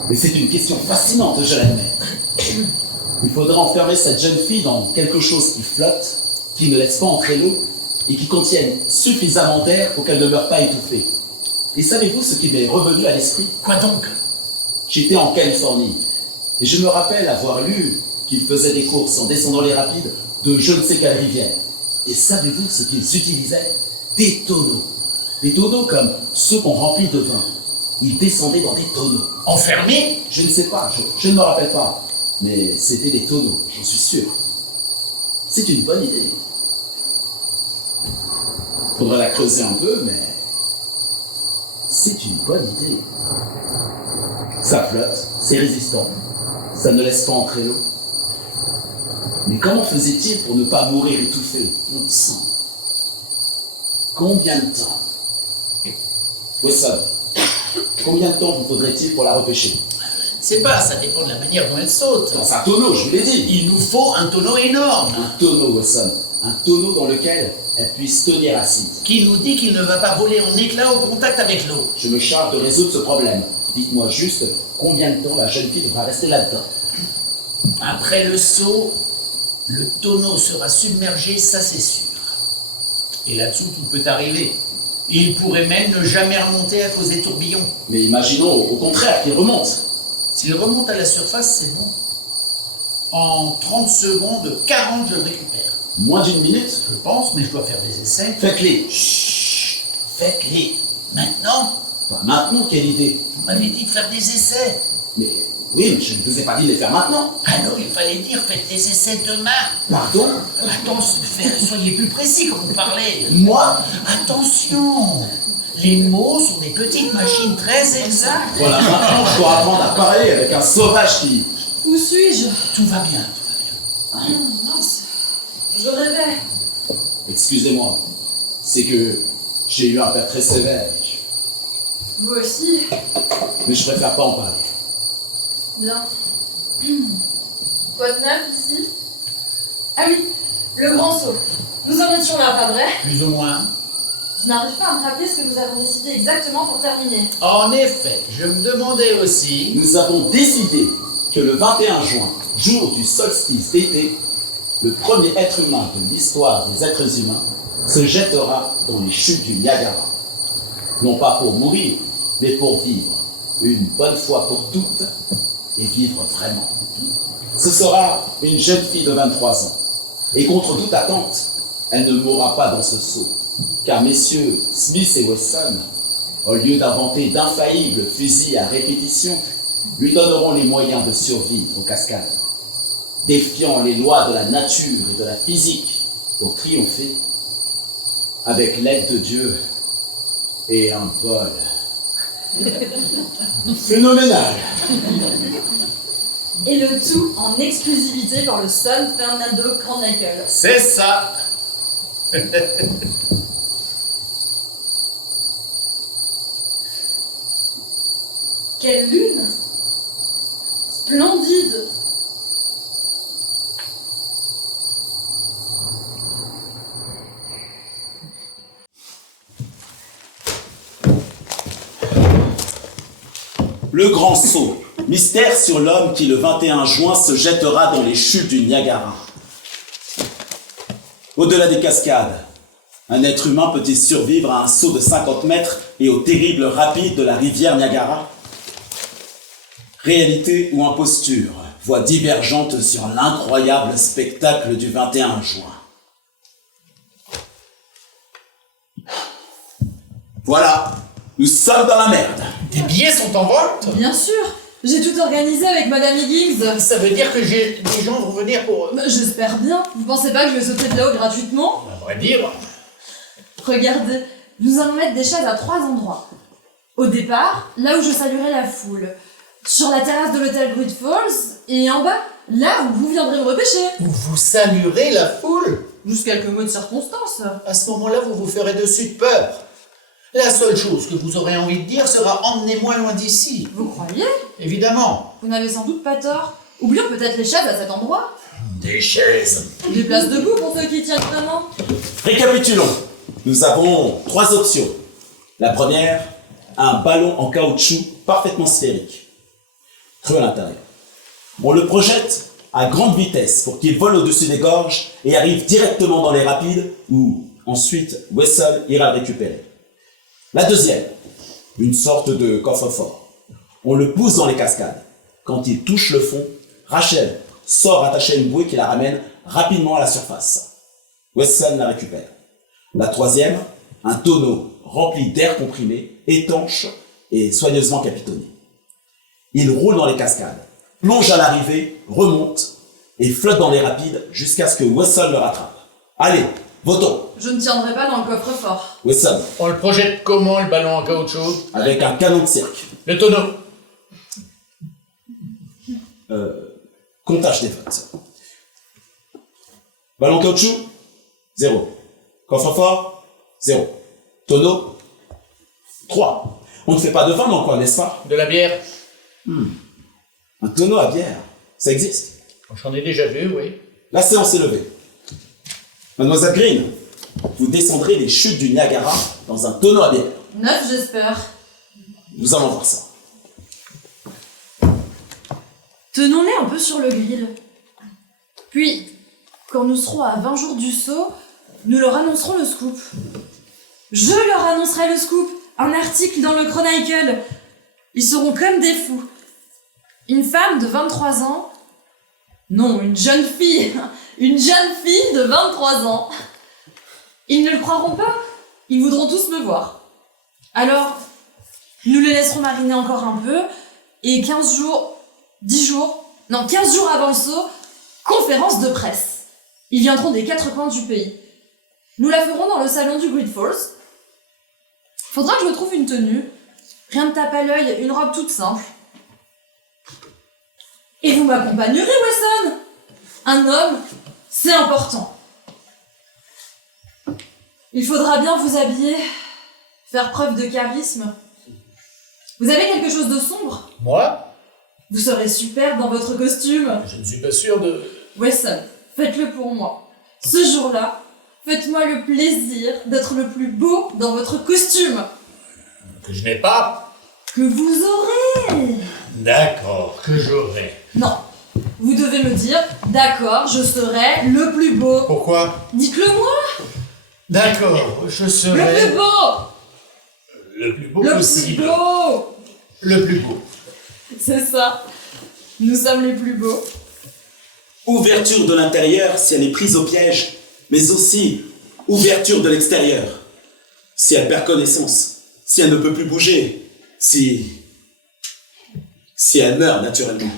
Mais c'est une question fascinante, je l'admets. Il faudra enfermer cette jeune fille dans quelque chose qui flotte, qui ne laisse pas entrer l'eau et qui contienne suffisamment d'air pour qu'elle ne meure pas étouffée. Et savez-vous ce qui m'est revenu à l'esprit? Quoi donc? J'étais en Californie et je me rappelle avoir lu qu'ils faisaient des courses en descendant les rapides de je ne sais quelle rivière. Et savez-vous ce qu'ils utilisaient? Des tonneaux. Des tonneaux comme ceux qu'on remplit de vin. Ils descendaient dans des tonneaux. Enfermé? Je ne sais pas, je ne me rappelle pas. Mais c'était des tonneaux, j'en suis sûr. C'est une bonne idée. Faudrait la creuser un peu, mais... c'est une bonne idée. Ça flotte, c'est résistant. Ça ne laisse pas entrer l'eau. Mais comment faisait-il pour ne pas mourir étouffé? Bon sang. Combien de temps? Watson, combien de temps vous faudrait-il pour la repêcher? C'est pas, ça dépend de la manière dont elle saute. Dans un tonneau, je vous l'ai dit. Il nous faut un tonneau énorme. Un tonneau, Watson. Un tonneau dans lequel elle puisse tenir assise. Qui nous dit qu'il ne va pas voler en éclats au contact avec l'eau. Je me charge de résoudre ce problème. Dites-moi juste combien de temps la jeune fille devra rester là-dedans. Après le saut, le tonneau sera submergé, ça c'est sûr. Et là-dessous, tout peut arriver. Il pourrait même ne jamais remonter à cause des tourbillons. Mais imaginons au contraire qu'il remonte. S'il remonte à la surface, c'est bon. En 30 secondes, 40, je le récupère. Moins d'une minute? Je pense, mais je dois faire des essais. Faites-les. Chut, faites-les. Maintenant, Pas maintenant, quelle idée? vous m'avez dit de faire des essais. Mais oui, mais je ne vous ai pas dit de les faire maintenant. Alors il fallait dire faites des essais demain. Pardon? Attends, soyez plus précis quand vous parlez. Moi? Attention, les mots sont des petites machines très exactes. Voilà, maintenant je dois apprendre à parler avec un sauvage qui... Où suis-je? Tout va bien, Mince, je rêvais. Excusez-moi, c'est que j'ai eu un père très sévère. Vous aussi? Mais je préfère pas en parler. Bien. Quoi de neuf ici? Ah oui, le grand saut. Nous en étions là, pas vrai? Plus ou moins. Je n'arrive pas à me rappeler ce que nous avons décidé exactement pour terminer. En effet, je me demandais aussi. Nous avons décidé que le 21 juin, jour du solstice d'été, le premier être humain de l'histoire des êtres humains se jettera dans les chutes du Niagara. Non pas pour mourir, mais pour vivre une bonne fois pour toutes et vivre vraiment. Ce sera une jeune fille de 23 ans. Et contre toute attente, elle ne mourra pas dans ce saut. Car messieurs Smith et Wesson, au lieu d'inventer d'infaillibles fusils à répétition, lui donneront les moyens de survivre aux cascades. Défiant les lois de la nature et de la physique pour triompher, avec l'aide de Dieu et un bol. Phénoménal! Et le tout en exclusivité par le San Fernando Chronicle. C'est ça. Quelle lune! Splendide! Le grand saut. Mystère sur l'homme qui le 21 juin se jettera dans les chutes du Niagara. Au-delà des cascades, un être humain peut-il survivre à un saut de 50 mètres et aux terribles rapides de la rivière Niagara? Réalité ou imposture, voix divergentes sur l'incroyable spectacle du 21 juin. Voilà, nous sommes dans la merde. Tes billets sont en vente. Bien sûr! J'ai tout organisé avec Madame Higgins. Ça veut dire que des gens vont venir pour... Bah, j'espère bien. Vous pensez pas que je vais sauter de là-haut gratuitement? À vrai dire... Regardez, nous allons mettre des chaises à 3 endroits. Au départ, là où je saluerai la foule. Sur la terrasse de l'hôtel Great Falls. Et en bas, là où vous viendrez me repêcher. Vous saluerez la foule. Juste quelques mots de circonstance. À ce moment-là, vous vous ferez dessus de peur. La seule chose que vous aurez envie de dire sera « emmenez-moi loin d'ici Vous croyez? » Évidemment. Vous n'avez sans doute pas tort. Oublions peut-être les chaises à cet endroit. Des chaises. Des places debout pour ceux qui tiennent vraiment. Récapitulons. Nous avons 3 options. La première, un ballon en caoutchouc parfaitement sphérique. Creux à l'intérieur. On le projette à grande vitesse pour qu'il vole au-dessus des gorges et arrive directement dans les rapides où, ensuite, Wessel ira le récupérer. La deuxième, une sorte de coffre-fort. On le pousse dans les cascades. Quand il touche le fond, Rachel sort attachée à une bouée qui la ramène rapidement à la surface. Wesson la récupère. La troisième, un tonneau rempli d'air comprimé, étanche et soigneusement capitonné. Il roule dans les cascades, plonge à l'arrivée, remonte et flotte dans les rapides jusqu'à ce que Wesson le rattrape. Allez, votons. Je ne tiendrai pas dans le coffre-fort. Wesson, On le projette comment, le ballon en caoutchouc? avec un canon de cirque. Le tonneau. Comptage des votes. Ballon caoutchouc, 0. Coffre-fort, 0. Tonneau, 3. On ne fait pas de vin dans le coin, n'est-ce pas? De la bière. Un tonneau à bière, ça existe. J'en ai déjà vu, oui. La séance est levée. Mademoiselle Green, vous descendrez les chutes du Niagara dans un tonneau à bière. 9, j'espère. Nous allons voir ça. Tenons-les un peu sur le grill. Puis, quand nous serons à 20 jours du saut, nous leur annoncerons le scoop. Je leur annoncerai le scoop. Un article dans le Chronicle. Ils seront comme des fous. Une femme de 23 ans Non, une jeune fille. Une jeune fille de 23 ans. Ils ne le croiront pas. Ils voudront tous me voir. Alors, nous les laisserons mariner encore un peu. Et 15 jours avant le saut, conférence de presse. Ils viendront des 4 coins du pays. Nous la ferons dans le salon du Great Falls. Faudra que je me trouve une tenue. Rien de tape à l'œil, une robe toute simple. Et vous m'accompagnerez, Wesson. Un homme, c'est important. Il faudra bien vous habiller, faire preuve de charisme. Vous avez quelque chose de sombre? Moi? Vous serez superbe dans votre costume. Je ne suis pas sûr de... Wesson, faites-le pour moi. Ce jour-là, faites-moi le plaisir d'être le plus beau dans votre costume. Que je n'ai pas? Que vous aurez. D'accord, que j'aurai. Non, vous devez me dire, d'accord, je serai le plus beau. Pourquoi? Dites-le moi. D'accord, je serai... Le plus beau. Le plus beau Le possible. plus beau. Le plus beau. C'est ça. Nous sommes les plus beaux. Ouverture de l'intérieur si elle est prise au piège, mais aussi ouverture de l'extérieur. Si elle perd connaissance, si elle ne peut plus bouger, si elle meurt naturellement.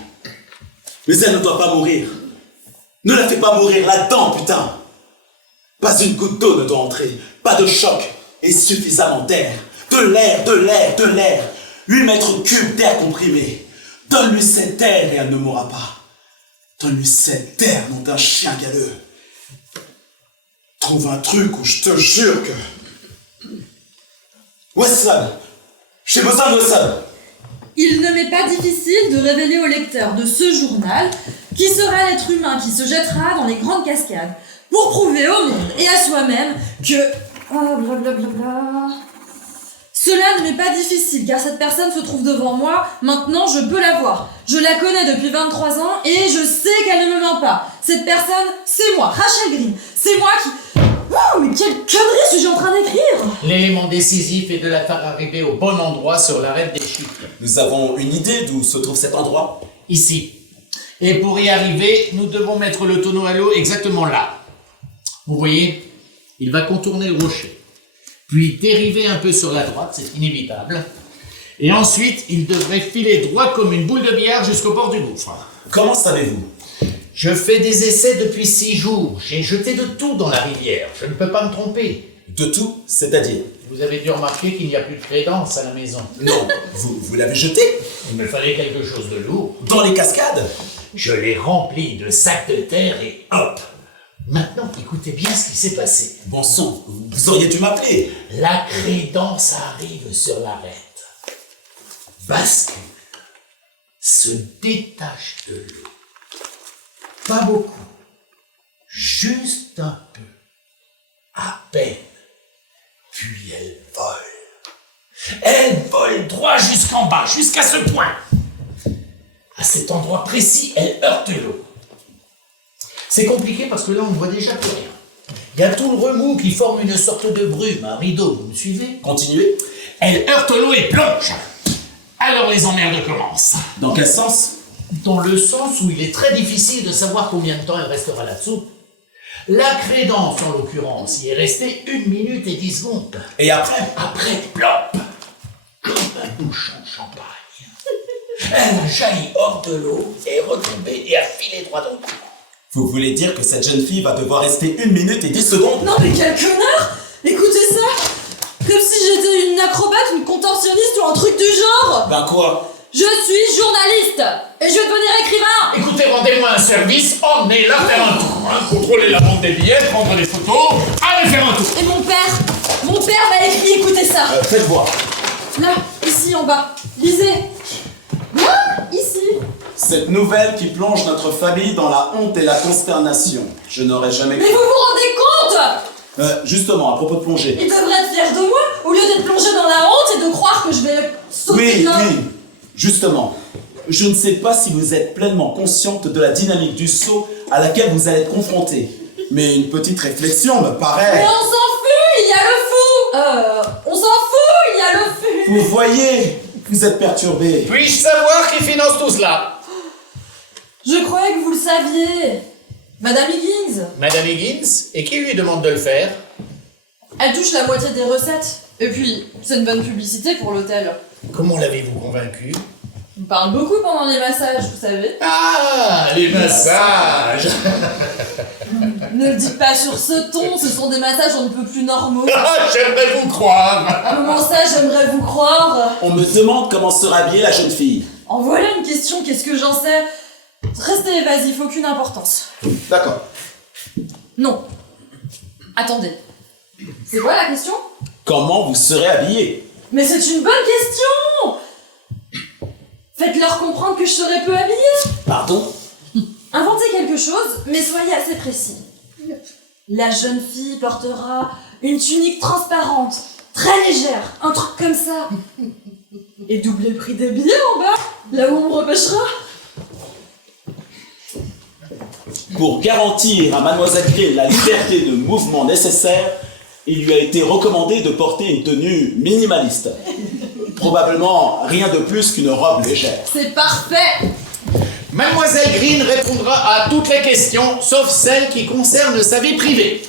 Mais elle ne doit pas mourir. Ne la fais pas mourir là-dedans, putain. Pas une goutte d'eau ne doit entrer, pas de choc, et suffisamment d'air. De l'air, de l'air, de l'air. 8 mètres cubes d'air comprimé. Donne-lui cet air et elle ne mourra pas. Donne-lui cet air, nom d'un chien galeux. Trouve un truc où je te jure que... Wesson, j'ai besoin de Wesson. Il ne m'est pas difficile de révéler au lecteur de ce journal qui sera l'être humain qui se jettera dans les grandes cascades pour prouver au monde et à soi-même que... Ah, blablabla... Cela ne m'est pas difficile car cette personne se trouve devant moi, maintenant je peux la voir. Je la connais depuis 23 ans et je sais qu'elle ne me ment pas. Cette personne, c'est moi, Rachel Green. C'est moi qui... Oh, mais quelle connerie suis-je en train d'écrire? L'élément décisif est de la faire arriver au bon endroit sur l'arête des chiffres. Nous avons une idée d'où se trouve cet endroit. Ici. Et pour y arriver, nous devons mettre le tonneau à l'eau exactement là. Vous voyez, il va contourner le rocher. Puis dériver un peu sur la droite, c'est inévitable. Et ensuite, il devrait filer droit comme une boule de billard jusqu'au bord du gouffre. Comment savez-vous? Je fais des essais depuis 6 jours. J'ai jeté de tout dans la rivière. Je ne peux pas me tromper. De tout, c'est-à-dire? Vous avez dû remarquer qu'il n'y a plus de crédence à la maison. Non, vous l'avez jeté? Il me fallait quelque chose de lourd. Dans les cascades? Je l'ai rempli de sacs de terre et hop! Maintenant, écoutez bien ce qui s'est passé. Bon sang, vous auriez dû m'appeler. La crédence arrive sur l'arête, bascule, se détache de l'eau. Pas beaucoup, juste un peu, à peine, puis elle vole. Elle vole droit jusqu'en bas, jusqu'à ce point. À cet endroit précis, elle heurte l'eau. C'est compliqué parce que là, on ne voit déjà plus rien. Il y a tout le remous qui forme une sorte de brume, un rideau, vous me suivez? Continuez. Elle heurte l'eau et plonge. Alors les emmerdes commencent. Dans quel sens? Dans le sens où il est très difficile de savoir combien de temps elle restera là-dessous. La crédence, en l'occurrence, y est restée 1 minute et 10 secondes. Et après? Après, plop, comme un bouchon de champagne. Elle a jailli hors de l'eau et est retombée et a filé droit dans le cou. Vous voulez dire que cette jeune fille va devoir rester 1 minute et 10 secondes? Non mais quel connard! Écoutez ça! Comme si j'étais une acrobate, une contorsionniste ou un truc du genre! Ben quoi? Je suis journaliste! Et je vais devenir écrivain! Écoutez, rendez-moi un service, emmenez-la faire un tour. Contrôlez la vente des billets, prendre des photos, allez faire un tour. Et mon père m'a écrit, écoutez ça! Faites voir. Là, ici en bas, lisez! Là, ici! Cette nouvelle qui plonge notre famille dans la honte et la consternation. Je n'aurais jamais... Mais vous vous rendez compte? Justement, à propos de plongée. Il devrait être fier de moi, au lieu d'être plongé dans la honte et de croire que je vais sauter Oui, là. oui, justement. Je ne sais pas si vous êtes pleinement consciente de la dynamique du saut à laquelle vous allez être confrontée. Mais une petite réflexion me paraît... Mais on s'en fout, il y a le fou! On s'en fout, il y a le fou! Vous voyez, vous êtes perturbé. Puis-je savoir qui finance tout cela? Je croyais que vous le saviez. Madame Higgins, Madame Higgins, et qui lui demande de le faire? elle touche la moitié des recettes. Et puis, c'est une bonne publicité pour l'hôtel. Comment l'avez-vous convaincu? On parle beaucoup pendant les massages, vous savez. Ah, les massages! Ne le dites pas sur ce ton, ce sont des massages on ne peut plus normaux. Ah, j'aimerais vous croire! Comment ça, j'aimerais vous croire? On me demande comment sera habillée la jeune fille. En voilà une question, qu'est-ce que j'en sais? Restez évasif, aucune importance. D'accord. Non. Attendez. C'est quoi la question? Comment vous serez habillée? Mais c'est une bonne question! Faites-leur comprendre que je serai peu habillée. Pardon? Inventez quelque chose, mais soyez assez précis. La jeune fille portera une tunique transparente, très légère, un truc comme ça. Et doublez le prix des billets en bas, là où on me repêchera. Pour garantir à Mademoiselle Green la liberté de mouvement nécessaire, il lui a été recommandé de porter une tenue minimaliste. Probablement rien de plus qu'une robe légère. C'est parfait! Mademoiselle Green répondra à toutes les questions, sauf celles qui concernent sa vie privée.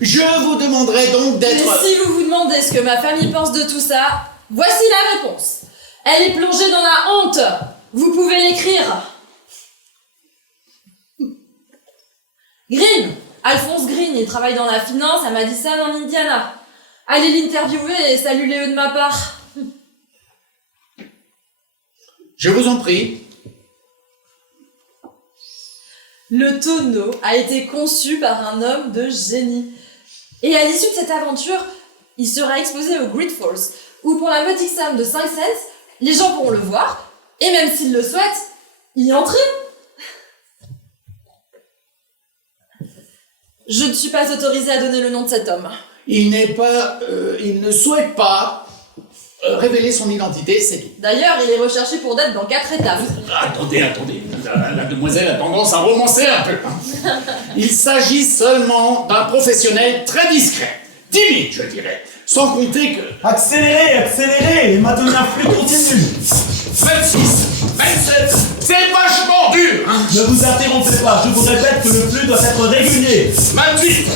Je vous demanderai donc Et d'être... si vous vous demandez ce que ma famille pense de tout ça, voici la réponse. Elle est plongée dans la honte. Vous pouvez l'écrire. Green, Alphonse Green, il travaille dans la finance à Madison en Indiana. Allez l'interviewer et saluez-le de ma part. Je vous en prie. Le tonneau a été conçu par un homme de génie. Et à l'issue de cette aventure, il sera exposé au Great Falls, où pour la modique somme de 5 cents, les gens pourront le voir, et même s'ils le souhaitent, y entrer. Je ne suis pas autorisée à donner le nom de cet homme. Il ne souhaite pas révéler son identité, c'est tout. D'ailleurs, il est recherché pour dette dans 4 étapes. Attendez. La demoiselle a tendance à romancer un peu. Il s'agit seulement d'un professionnel très discret. Timide, je dirais. Sans compter que... Accélérez, et maintenant un flux continu. 26, 27, c'est vachement dur, hein. Ne vous interrompez pas, je vous répète que le flux doit être régulier. 28,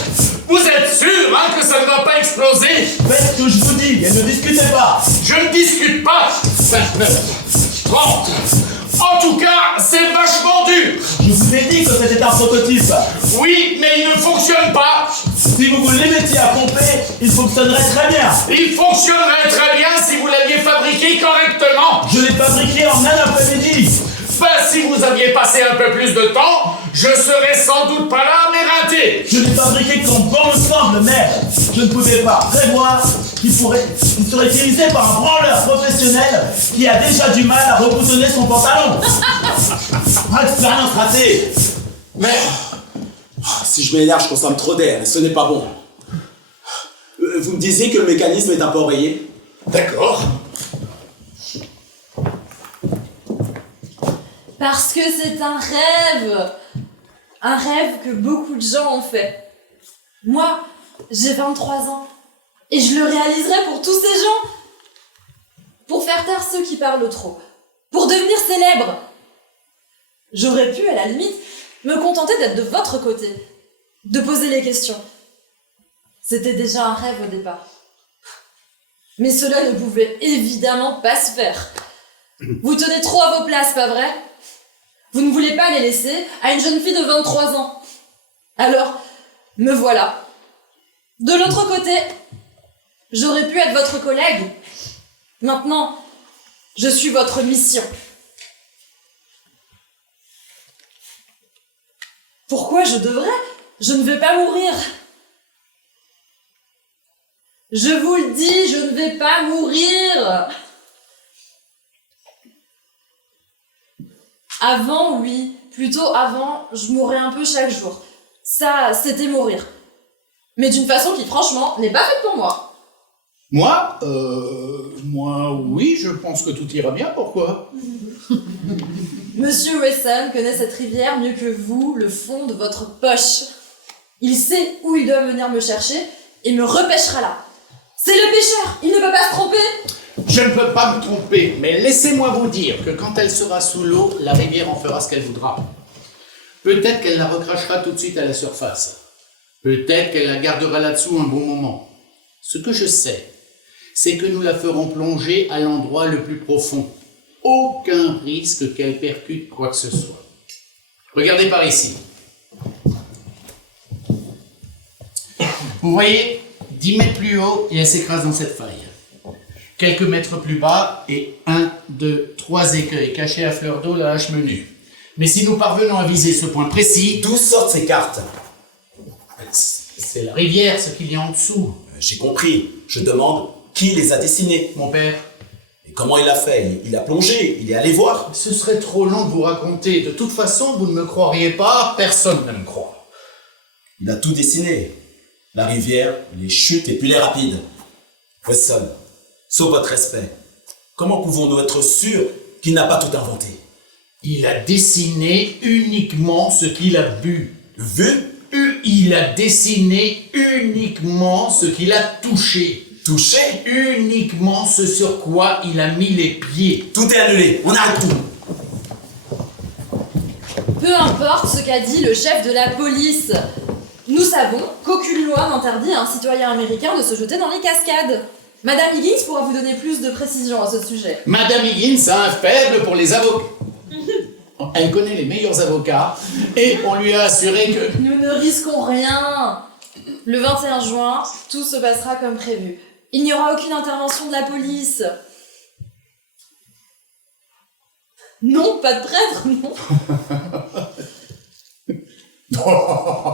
vous êtes sûr, hein, que ça ne va pas exploser? Faites ce que je vous dis et ne discutez pas. Je ne discute pas. 29, 30. En tout cas, c'est vachement dur. Je vous ai dit que c'était un prototype. Oui, mais il ne fonctionne pas. Si vous vous limitiez à pomper, il fonctionnerait très bien. Il fonctionnerait très bien si vous l'aviez fabriqué correctement. Je l'ai fabriqué en un après-midi. Ben, si vous aviez passé un peu plus de temps, je serais sans doute pas là à m'éreinter. Je l'ai fabriqué comme bon me semble, mais je ne pouvais pas prévoir qu'il serait utilisé par un branleur professionnel qui a déjà du mal à reboutonner son pantalon. Expérience ratée. Mais... si je m'énerve, je consomme trop d'air et ce n'est pas bon. Vous me disiez que le mécanisme est un peu enrayé? D'accord. Parce que c'est un rêve. Un rêve que beaucoup de gens ont fait. Moi, j'ai 23 ans. Et je le réaliserai pour tous ces gens. Pour faire taire ceux qui parlent trop. Pour devenir célèbre. J'aurais pu, à la limite, me contenter d'être de votre côté. De poser les questions. C'était déjà un rêve au départ. Mais cela ne pouvait évidemment pas se faire. Vous tenez trop à vos places, pas vrai? Vous ne voulez pas les laisser à une jeune fille de 23 ans. Alors, me voilà. De l'autre côté, j'aurais pu être votre collègue. Maintenant, je suis votre mission. Pourquoi je devrais? Je ne vais pas mourir. Je vous le dis, je ne vais pas mourir. Avant, oui. Plutôt avant, je mourrais un peu chaque jour. Ça, c'était mourir. Mais d'une façon qui, franchement, n'est pas faite pour moi. Moi, oui, je pense que tout ira bien, pourquoi? Monsieur Wesson connaît cette rivière mieux que vous, le fond de votre poche. Il sait où il doit venir me chercher et me repêchera là. C'est le pêcheur, il ne peut pas se tromper. Je ne peux pas me tromper, mais laissez-moi vous dire que quand elle sera sous l'eau, la rivière en fera ce qu'elle voudra. Peut-être qu'elle la recrachera tout de suite à la surface. Peut-être qu'elle la gardera là-dessous un bon moment. Ce que je sais, c'est que nous la ferons plonger à l'endroit le plus profond. Aucun risque qu'elle percute quoi que ce soit. Regardez par ici. Vous voyez, 10 mètres plus haut et elle s'écrase dans cette faille. Quelques mètres plus bas et 1, 2, 3 écueils cachés à fleur d'eau la hache menue. Mais si nous parvenons à viser ce point précis, D'où sortent ces cartes? c'est la rivière, ce qu'il y a en dessous. J'ai compris. Je demande qui les a dessinés. Mon père, Et comment il a fait? Il a plongé, il est allé voir. ce serait trop long de vous raconter. De toute façon, vous ne me croiriez pas, personne ne me croit. Il a tout dessiné. La rivière, les chutes et puis les rapides. Wesson, sauf votre respect, comment pouvons-nous être sûrs qu'il n'a pas tout inventé? Il a dessiné uniquement ce qu'il a vu. Vu? Il a dessiné uniquement ce qu'il a touché. Touché? Uniquement ce sur quoi il a mis les pieds. Tout est annulé, on arrête tout. Peu importe ce qu'a dit le chef de la police. Nous savons qu'aucune loi n'interdit à un citoyen américain de se jeter dans les cascades. Madame Higgins pourra vous donner plus de précisions à ce sujet. Madame Higgins a un faible pour les avocats. Elle connaît les meilleurs avocats et on lui a assuré que... Nous ne risquons rien. Le 21 juin, tout se passera comme prévu. Il n'y aura aucune intervention de la police. Non, pas de prêtre, non.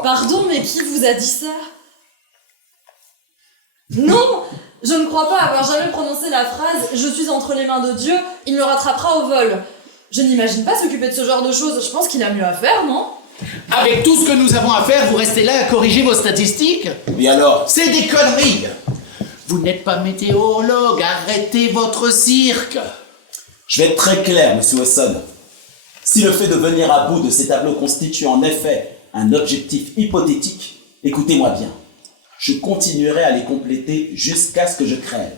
Pardon, mais qui vous a dit ça? Non, je ne crois pas avoir jamais prononcé la phrase « Je suis entre les mains de Dieu, il me rattrapera au vol ». Je n'imagine pas s'occuper de ce genre de choses, je pense qu'il a mieux à faire, non? Avec tout ce que nous avons à faire, vous restez là à corriger vos statistiques? Et alors? C'est des conneries! Vous n'êtes pas météorologue, arrêtez votre cirque! Je vais être très clair, monsieur Wesson. Si le fait de venir à bout de ces tableaux constitue en effet un objectif hypothétique, écoutez-moi bien. Je continuerai à les compléter jusqu'à ce que je crève.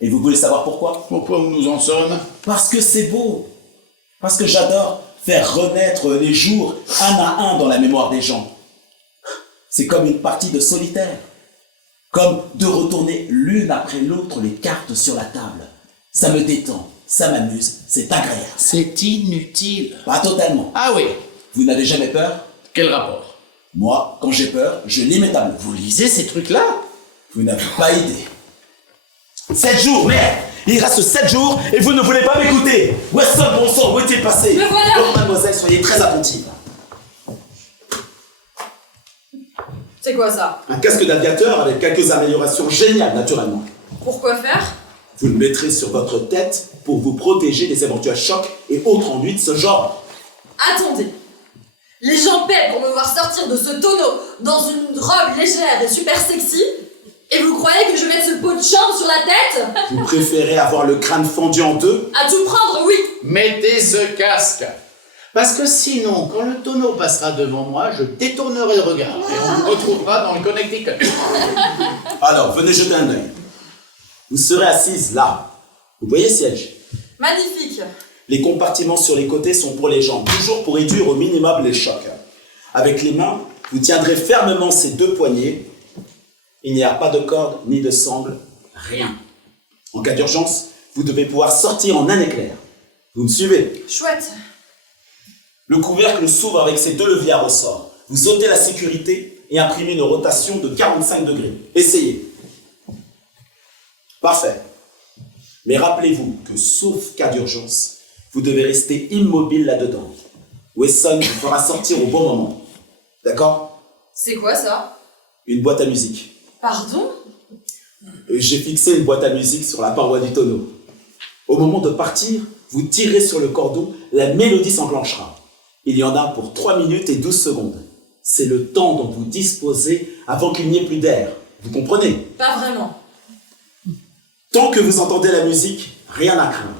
Et vous voulez savoir pourquoi? Pourquoi nous en sommes? Parce que c'est beau. Parce que j'adore faire renaître les jours un à un dans la mémoire des gens. C'est comme une partie de solitaire. Comme de retourner l'une après l'autre les cartes sur la table. Ça me détend, ça m'amuse, c'est agréable. C'est inutile. Pas totalement. Ah oui, Vous n'avez jamais peur? quel rapport? Moi, quand j'ai peur, je lis mes tableaux. Vous lisez ces trucs-là? Vous n'avez pas idée. 7 jours, merde! Il reste 7 jours et vous ne voulez pas m'écouter! Wesson, bon sang, où est-il passé? Me voilà! Oh, mademoiselle, soyez très attentive. C'est quoi ça? Un casque d'aviateur avec quelques améliorations géniales, naturellement. Pourquoi faire? Vous le mettrez sur votre tête pour vous protéger des éventuels chocs et autres ennuis de ce genre. Attendez. Les gens paient pour me voir sortir de ce tonneau dans une robe légère et super sexy, et vous croyez que je mette ce pot de chambre sur la tête? Vous préférez avoir le crâne fendu en deux? À tout prendre, oui. Mettez ce casque. Parce que sinon, quand le tonneau passera devant moi, je détournerai le regard et on vous retrouvera dans le Connecticut. Alors, venez jeter un œil. Vous serez assise là. Vous voyez le siège? Magnifique. Les compartiments sur les côtés sont pour les jambes, toujours pour réduire au minimum les chocs. Avec les mains, vous tiendrez fermement ces deux poignets. Il n'y a pas de corde ni de sangle, rien. En cas d'urgence, vous devez pouvoir sortir en un éclair. Vous me suivez? Chouette. Le couvercle s'ouvre avec ses deux leviers à ressort. Vous ôtez la sécurité et imprimez une rotation de 45 degrés. Essayez. Parfait. Mais rappelez-vous que, sauf cas d'urgence, vous devez rester immobile là-dedans. Wesson vous fera sortir au bon moment. D'accord? C'est quoi ça? Une boîte à musique. Pardon? J'ai fixé une boîte à musique sur la paroi du tonneau. Au moment de partir, vous tirez sur le cordon, la mélodie s'enclenchera. Il y en a pour 3 minutes et 12 secondes. C'est le temps dont vous disposez avant qu'il n'y ait plus d'air. Vous comprenez? Pas vraiment. Tant que vous entendez la musique, rien à craindre.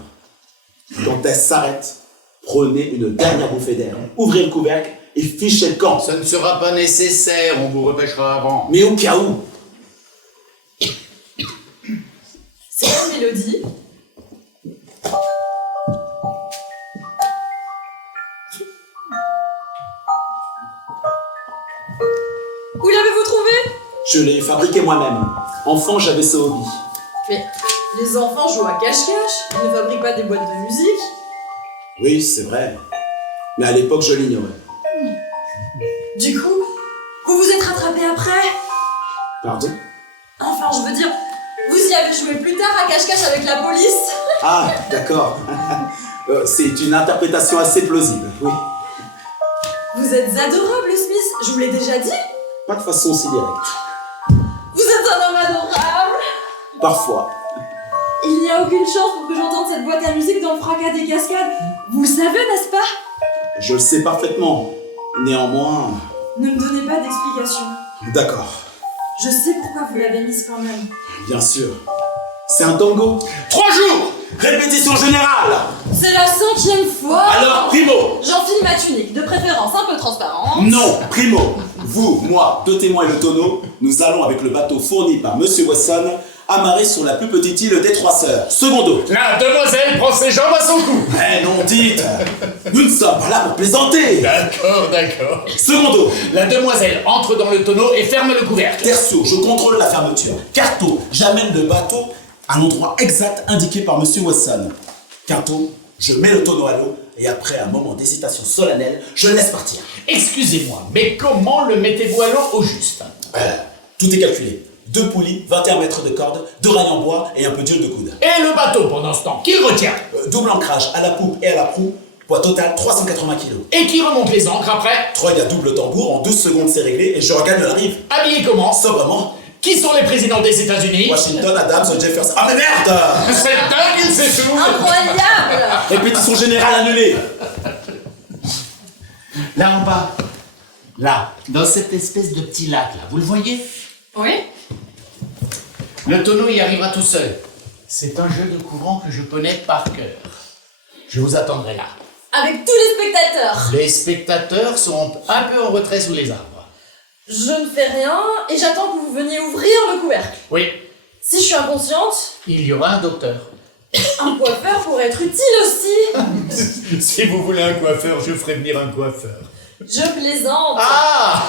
Quand elle s'arrête, prenez une dernière bouffée d'air. Ouvrez le couvercle et fichez le camp. Ça ne sera pas nécessaire, on vous repêchera avant. Mais au cas où, C'est une mélodie. Je l'ai fabriqué moi-même. Enfant, j'avais ce hobby. Mais les enfants jouent à cache-cache, ils ne fabriquent pas des boîtes de musique. Oui, c'est vrai. Mais à l'époque, je l'ignorais. Du coup, vous vous êtes rattrapé après? Pardon? Enfin, je veux dire, vous y avez joué plus tard à cache-cache avec la police. Ah, d'accord. C'est une interprétation assez plausible, oui. Vous êtes adorable, Smith, je vous l'ai déjà dit. Pas de façon aussi directe. Vous êtes un homme adorable. Parfois. Il n'y a aucune chance pour que j'entende cette boîte à musique dans le fracas des cascades. Vous le savez, n'est-ce pas? Je le sais parfaitement. Néanmoins... Ne me donnez pas d'explication. D'accord. Je sais pourquoi vous l'avez mise quand même. Bien sûr. C'est un tango. 3 jours! Répétition générale. C'est la 5e fois. Alors, Primo. J'enfile ma tunique, de préférence un peu transparente. Non, Primo. Vous, moi, deux témoins et le tonneau, nous allons avec le bateau fourni par Monsieur Wesson amarré sur la plus petite île des Trois Sœurs. Secondo. La demoiselle prend ses jambes à son cou. Eh non, dites. Nous ne sommes pas là pour plaisanter. D'accord, d'accord. Secondo. La demoiselle entre dans le tonneau et ferme le couvercle. Tertio, je contrôle la fermeture. Quarto, j'amène le bateau à l'endroit exact indiqué par Monsieur Wesson. Quinto, je mets le tonneau à l'eau et après un moment d'hésitation solennelle, je le laisse partir. Excusez-moi, mais comment le mettez-vous à l'eau au juste? Tout est calculé. 2 poulies, 21 mètres de corde, 2 rails en bois et un peu d'huile de coude. Et le bateau pendant ce temps, qui le retient? Double ancrage à la poupe et à la proue, poids total 380 kg. Et qui remonte les ancres après? Troy à double tambour, en 12 secondes c'est réglé et je regagne la rive. Habillé comment? Sobrement. Qui sont les présidents des États-Unis? Washington, Adams, Jefferson. Ah mais merde! C'est dingue, il sait tout! Incroyable. Répétition générale annulée. Là en bas, là, dans cette espèce de petit lac là, vous le voyez? Oui. Le tonneau y arrivera tout seul. C'est un jeu de courant que je connais par cœur. Je vous attendrai là. Avec tous les spectateurs. Les spectateurs seront un peu en retrait sous les arbres. Je ne fais rien et j'attends que vous veniez ouvrir le couvercle. Oui, Si je suis inconsciente, Il y aura un docteur. un coiffeur pourrait être utile aussi. si vous voulez un coiffeur, je ferai venir un coiffeur. Je plaisante. Ah!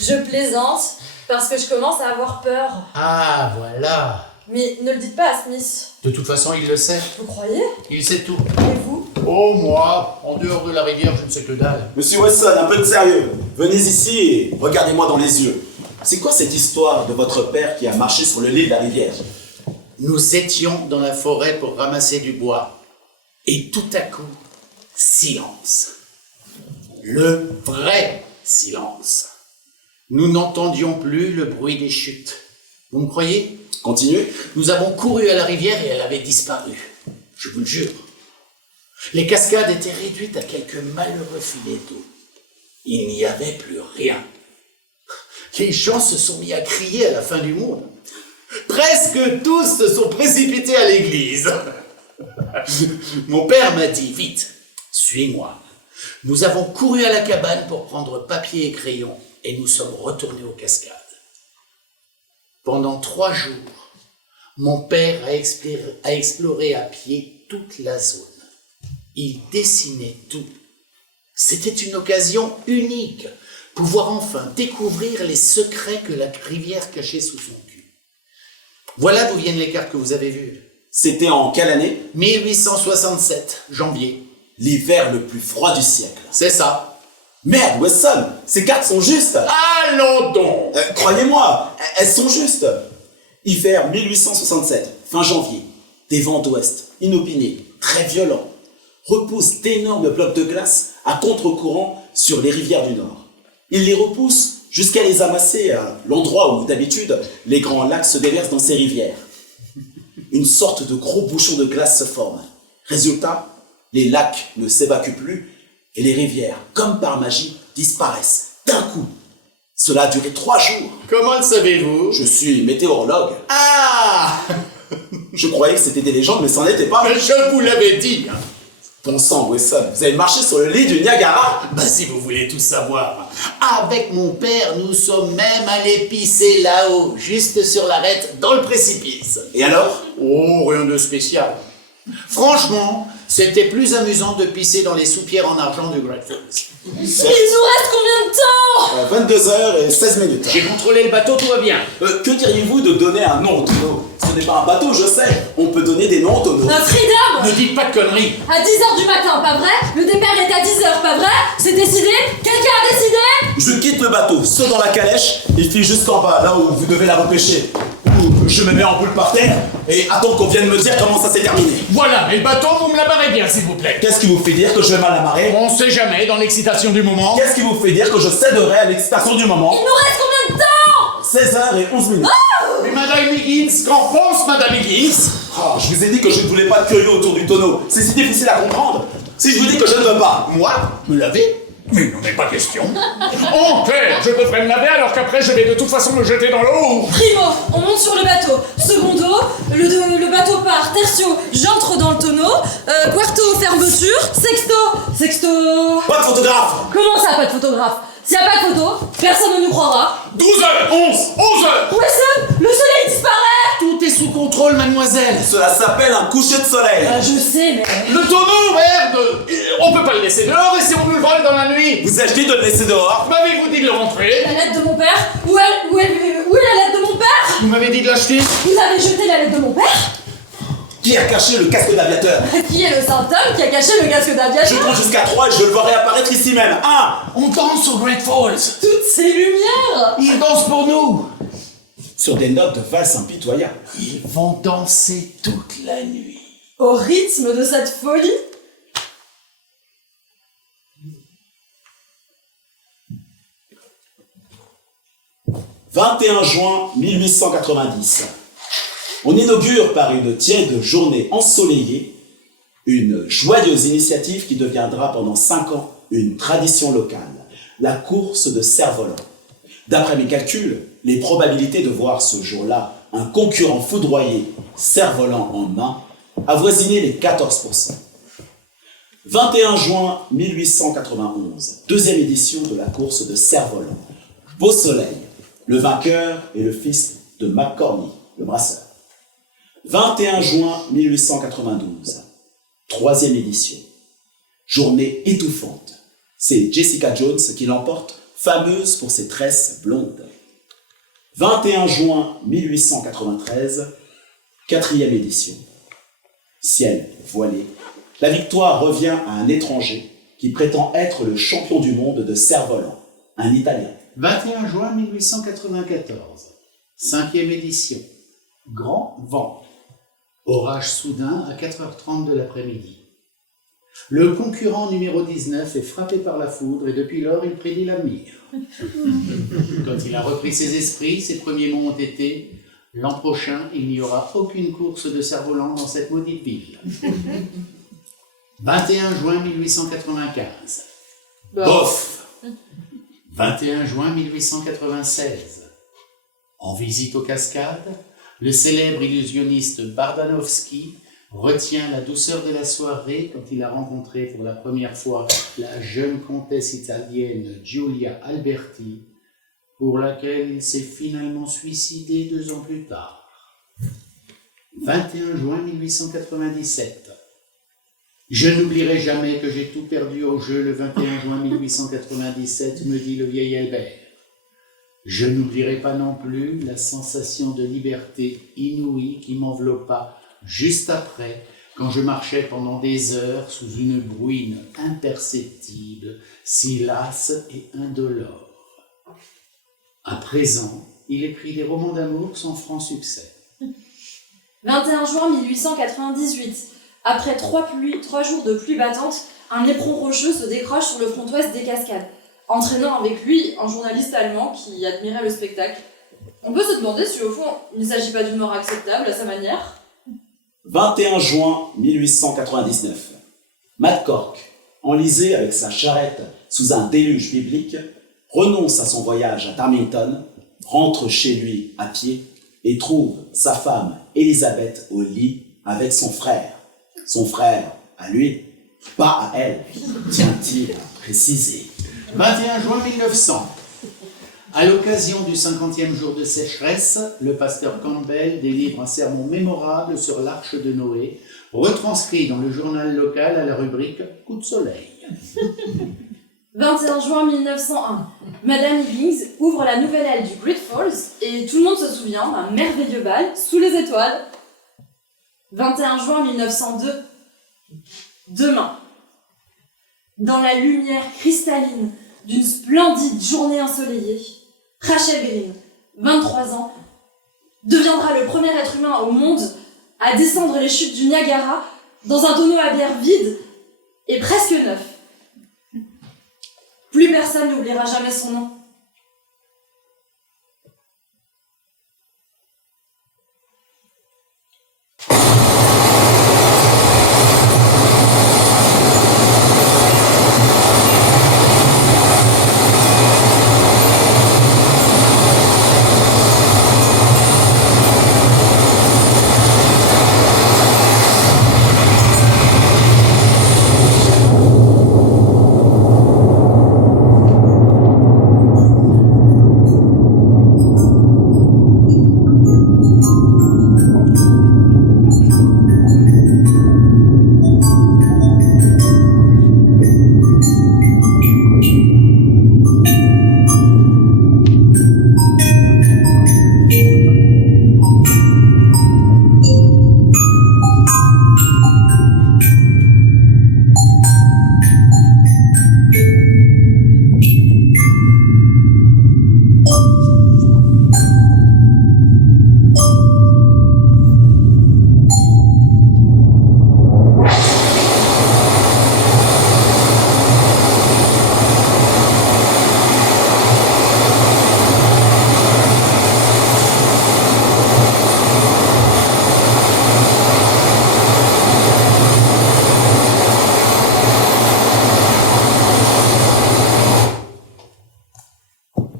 Je plaisante parce que je commence à avoir peur. Ah, voilà. Mais ne le dites pas à Smith. De toute façon, il le sait. Vous croyez? Il sait tout. Et vous? Oh, moi! En dehors de la rivière, je ne sais que dalle. Monsieur Wesson, un peu de sérieux. Venez ici et regardez-moi dans les yeux. C'est quoi cette histoire de votre père qui a marché sur le lit de la rivière? Nous étions dans la forêt pour ramasser du bois. Et tout à coup, silence. Le vrai silence. Nous n'entendions plus le bruit des chutes. Vous me croyez? Continuez. Nous avons couru à la rivière et elle avait disparu. Je vous le jure. Les cascades étaient réduites à quelques malheureux filets d'eau. Il n'y avait plus rien. Les gens se sont mis à crier à la fin du monde. Presque tous se sont précipités à l'église. Mon père m'a dit, vite, suis-moi. Nous avons couru à la cabane pour prendre papier et crayon et nous sommes retournés aux cascades. Pendant 3 jours, mon père a exploré à pied toute la zone. Il dessinait tout. C'était une occasion unique, pouvoir enfin découvrir les secrets que la rivière cachait sous son cul. Voilà d'où viennent les cartes que vous avez vues. C'était en quelle année? 1867, janvier. L'hiver le plus froid du siècle. C'est ça. Merde, Wesson, ces cartes sont justes. Allons donc! Croyez-moi, elles sont justes. Hiver 1867, fin janvier. Des vents d'ouest, inopinés, très violents, repoussent d'énormes blocs de glace à contre-courant sur les rivières du Nord. Ils les repoussent jusqu'à les amasser à l'endroit où, d'habitude, les grands lacs se déversent dans ces rivières. Une sorte de gros bouchon de glace se forme. Résultat, les lacs ne s'évacuent plus et les rivières, comme par magie, disparaissent d'un coup. Cela a duré 3 jours. Comment le savez-vous? Je suis météorologue. Ah! Je croyais que c'était des légendes, mais c'en était pas. Mais je vous l'avais dit! Bon sang, Wesson, vous avez marché sur le lit du Niagara? Bah si vous voulez tout savoir. Avec mon père, nous sommes même allés pisser là-haut, juste sur l'arête, dans le précipice. Et alors? Oh, rien de spécial. Franchement, c'était plus amusant de pisser dans les soupières en argent de Great Falls. Il nous reste combien de temps 22h16 minutes. J'ai contrôlé le bateau, tout va bien. Que diriez-vous de donner un nom au tonneau? Ce n'est pas un bateau, je sais. On peut donner des noms au tonneau. Freedom! Ne dites pas de conneries. À 10h du matin, pas vrai? Le départ est à 10h, pas vrai? C'est décidé? Quelqu'un a décidé? Je quitte le bateau, saut dans la calèche et file jusqu'en bas, là où vous devez la repêcher. Ou je me mets en boule par terre et attends qu'on vienne me dire comment ça s'est terminé. Voilà, mais le bateau, vous me l'amarrez bien, s'il vous plaît. Qu'est-ce qui vous fait dire que je vais mal amarrer? On sait jamais, dans l'excitation du moment. Qu'est-ce qui vous fait dire que je céderai à l'excitation du moment? Il nous reste combien de temps? 16h11 minutes. Mais Madame Higgins, qu'en pense Madame Higgins? Oh, je vous ai dit que je ne voulais pas de curieux autour du tonneau. C'est si difficile à comprendre. Si je vous dis que je ne veux pas, Moi? Me laver? Mais il n'en est pas question. En terre, je devrais me laver alors qu'après je vais de toute façon me jeter dans l'eau. Primo, on monte sur le bateau. Secondo, le bateau part. Tertio, j'entre dans le tonneau. Quarto, fermeture. Sexto... pas de photographe. Comment ça, pas de photographe? S'il n'y a pas de photo, personne ne nous croira. 12h, 11h. Wesson, le soleil disparaît. Tout est sous contrôle, mademoiselle. Cela s'appelle un coucher de soleil. Je sais, mais... Le tonneau, merde. On peut pas le laisser dehors et si on nous le vole dans la nuit? Vous achetez de le laisser dehors? M'avez-vous dit de le rentrer? La lettre de mon père? Où est la lettre de mon père? Vous m'avez dit de l'acheter? Vous avez jeté la lettre de mon père? Qui a caché le casque d'aviateur? Qui est le saint homme qui a caché le casque Je d'aviateur? compte jusqu'à 3 et je le vois réapparaître ici même. 1. On danse au Great Falls. Toutes ces lumières! Ils dansent pour nous. Sur des notes de valse impitoyables. Ils vont danser toute la nuit. Au rythme de cette folie? « 21 juin 1890. On inaugure par une tiède journée ensoleillée une joyeuse initiative qui deviendra pendant 5 ans une tradition locale, la course de cerf-volant. D'après mes calculs, les probabilités de voir ce jour-là un concurrent foudroyé, cerf-volant en main, avoisinaient les 14%. 21 juin 1891, deuxième édition de la course de cerf-volant. Beau soleil, le vainqueur est le fils de McCormick, le brasseur. 21 juin 1892, troisième édition. Journée étouffante. C'est Jessica Jones qui l'emporte, fameuse pour ses tresses blondes. 21 juin 1893, quatrième édition. Ciel voilé. La victoire revient à un étranger qui prétend être le champion du monde de cerf-volant, un Italien. 21 juin 1894, cinquième édition. Grand vent. Orage soudain à 4h30 de l'après-midi. Le concurrent numéro 19 est frappé par la foudre et depuis lors il prédit l'avenir. Quand il a repris ses esprits, ses premiers mots ont été « L'an prochain, il n'y aura aucune course de cerf-volant dans cette maudite ville. » 21 juin 1895. Bof. 21 juin 1896. En visite aux cascades, le célèbre illusionniste Bardanovski retient la douceur de la soirée quand il a rencontré pour la première fois la jeune comtesse italienne Giulia Alberti, pour laquelle il s'est finalement suicidé 2 ans plus tard. 21 juin 1897. Je n'oublierai jamais que j'ai tout perdu au jeu le 21 juin 1897, me dit le vieil Albert. Je n'oublierai pas non plus la sensation de liberté inouïe qui m'enveloppa juste après, quand je marchais pendant des heures sous une bruine imperceptible, si lasse et indolore. À présent, il écrit des romans d'amour sans franc succès. 21 juin 1898. Après 3 jours de pluie battante, un éperon rocheux se décroche sur le front ouest des cascades, entraînant avec lui un journaliste allemand qui admirait le spectacle. On peut se demander si au fond, il ne s'agit pas d'une mort acceptable à sa manière. 21 juin 1899. Matt Cork, enlisé avec sa charrette sous un déluge biblique, renonce à son voyage à Darmington, rentre chez lui à pied et trouve sa femme Elisabeth au lit avec son frère. Son frère à lui, pas à elle, tient-il à préciser. 21 juin 1900. À l'occasion du 50e jour de sécheresse, le pasteur Campbell délivre un sermon mémorable sur l'arche de Noé retranscrit dans le journal local à la rubrique Coup de soleil. 21 juin 1901, Madame Higgins ouvre la nouvelle aile du Great Falls et tout le monde se souvient d'un merveilleux bal sous les étoiles. 21 juin 1902, demain, dans la lumière cristalline d'une splendide journée ensoleillée, Rachel Green, 23 ans, deviendra le premier être humain au monde à descendre les chutes du Niagara dans un tonneau à bière vide et presque neuf. Plus personne n'oubliera jamais son nom.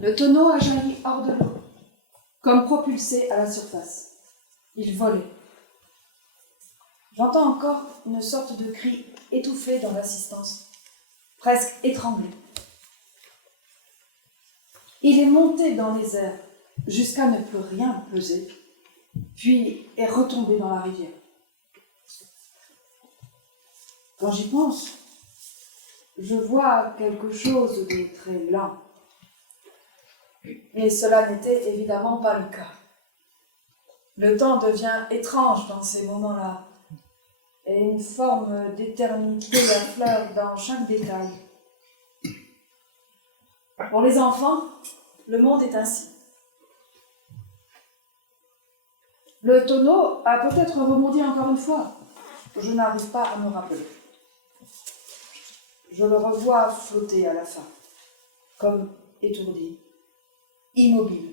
Le tonneau a jailli hors de l'eau, comme propulsé à la surface. Il volait. J'entends encore une sorte de cri étouffé dans l'assistance, presque étranglé. Il est monté dans les airs jusqu'à ne plus rien peser, puis est retombé dans la rivière. Quand j'y pense, je vois quelque chose de très lent. Mais cela n'était évidemment pas le cas. Le temps devient étrange dans ces moments-là, et une forme d'éternité affleure dans chaque détail. Pour les enfants, le monde est ainsi. Le tonneau a peut-être rebondi encore une fois. Je n'arrive pas à me rappeler. Je le revois flotter à la fin, comme étourdi, immobile,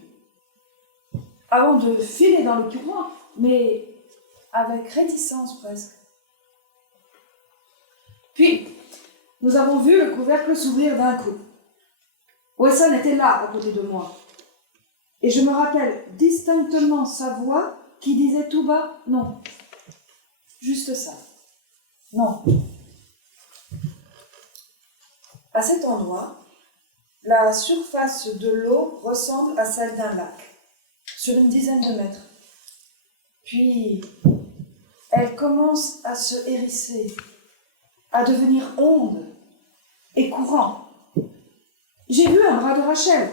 avant de filer dans le courant, mais avec réticence presque. Puis, nous avons vu le couvercle s'ouvrir d'un coup. Wesson était là, à côté de moi. Et je me rappelle distinctement sa voix qui disait tout bas « non ». Juste ça. Non. À cet endroit, la surface de l'eau ressemble à celle d'un lac, sur une dizaine de mètres. Puis, elle commence à se hérisser, à devenir onde et courant. J'ai vu un bras de Rachel.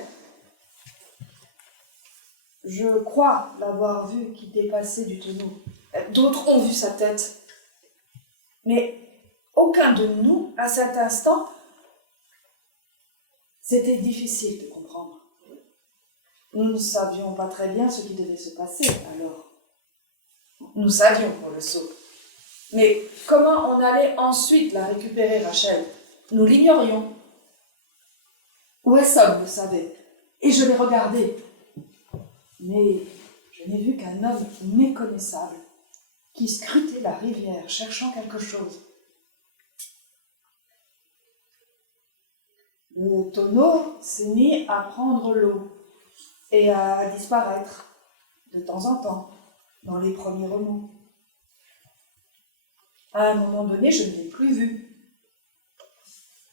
Je crois l'avoir vu qui dépassait du tonneau. D'autres ont vu sa tête. Mais aucun de nous, à cet instant, c'était difficile de comprendre. Nous ne savions pas très bien ce qui devait se passer, alors. Nous savions pour le saut. Mais comment on allait ensuite la récupérer, Rachel? Nous l'ignorions. Wesson le savait, et je l'ai regardé. Mais je n'ai vu qu'un homme méconnaissable qui scrutait la rivière, cherchant quelque chose. Le tonneau s'est mis à prendre l'eau et à disparaître de temps en temps dans les premiers remous. À un moment donné, je ne l'ai plus vu.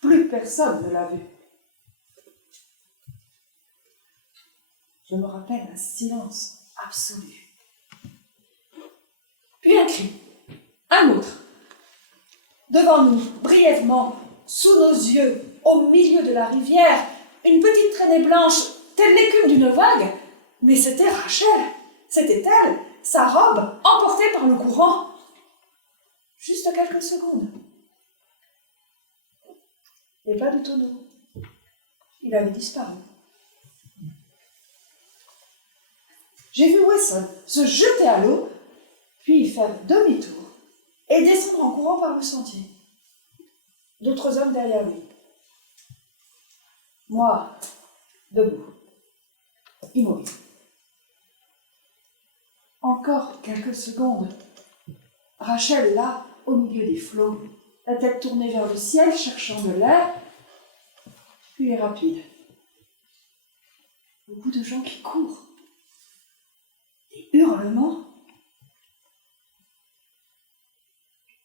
Plus personne ne l'a vu. Je me rappelle un silence absolu. Puis un cri. Un autre. Devant nous, brièvement, sous nos yeux, au milieu de la rivière, une petite traînée blanche, telle l'écume d'une vague. Mais c'était Rachel. C'était elle, sa robe, emportée par le courant. Juste quelques secondes. Et pas de tonneau. Il avait disparu. J'ai vu Wesson se jeter à l'eau, puis faire demi-tour et descendre en courant par le sentier. D'autres hommes derrière lui. Moi, debout, immobile. Encore quelques secondes. Rachel là, au milieu des flots, la tête tournée vers le ciel, cherchant de l'air, puis rapide. Beaucoup de gens qui courent. Des hurlements.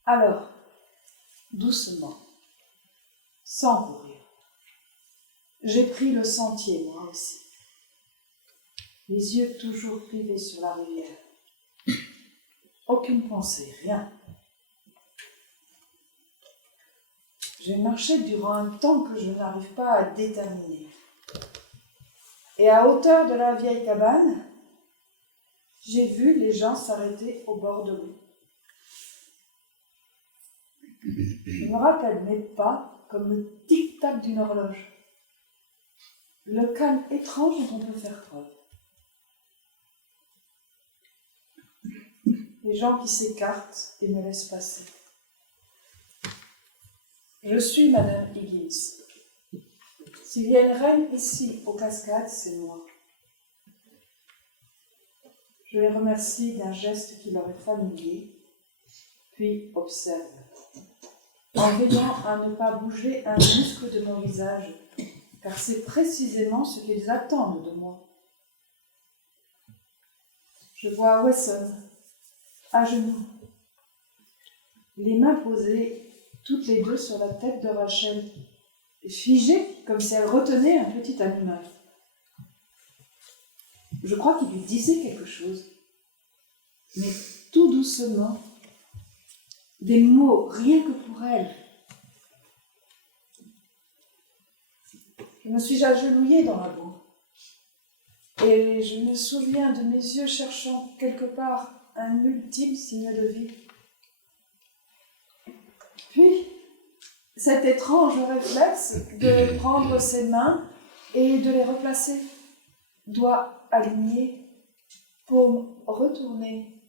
Alors, doucement, sans courir, j'ai pris le sentier, moi aussi. Les yeux toujours rivés sur la rivière. Aucune pensée, rien. J'ai marché durant un temps que je n'arrive pas à déterminer. Et à hauteur de la vieille cabane, j'ai vu les gens s'arrêter au bord de l'eau. Je me rappelle mes pas comme le tic-tac d'une horloge. Le calme étrange dont on peut faire preuve. Les gens qui s'écartent et me laissent passer. Je suis Madame Higgins. S'il y a une reine ici, aux Cascades, c'est moi. Je les remercie d'un geste qui leur est familier, puis observe, en veillant à ne pas bouger un muscle de mon visage, car c'est précisément ce qu'ils attendent de moi. Je vois Wesson, à genoux, les mains posées toutes les deux sur la tête de Rachel, figée comme si elle retenait un petit animal. Je crois qu'il lui disait quelque chose, mais tout doucement, des mots rien que pour elle. Je me suis agenouillée dans la boue, et je me souviens de mes yeux cherchant quelque part un ultime signe de vie. Puis, cet étrange réflexe de prendre ses mains et de les replacer, doigts alignés, paumes retournées,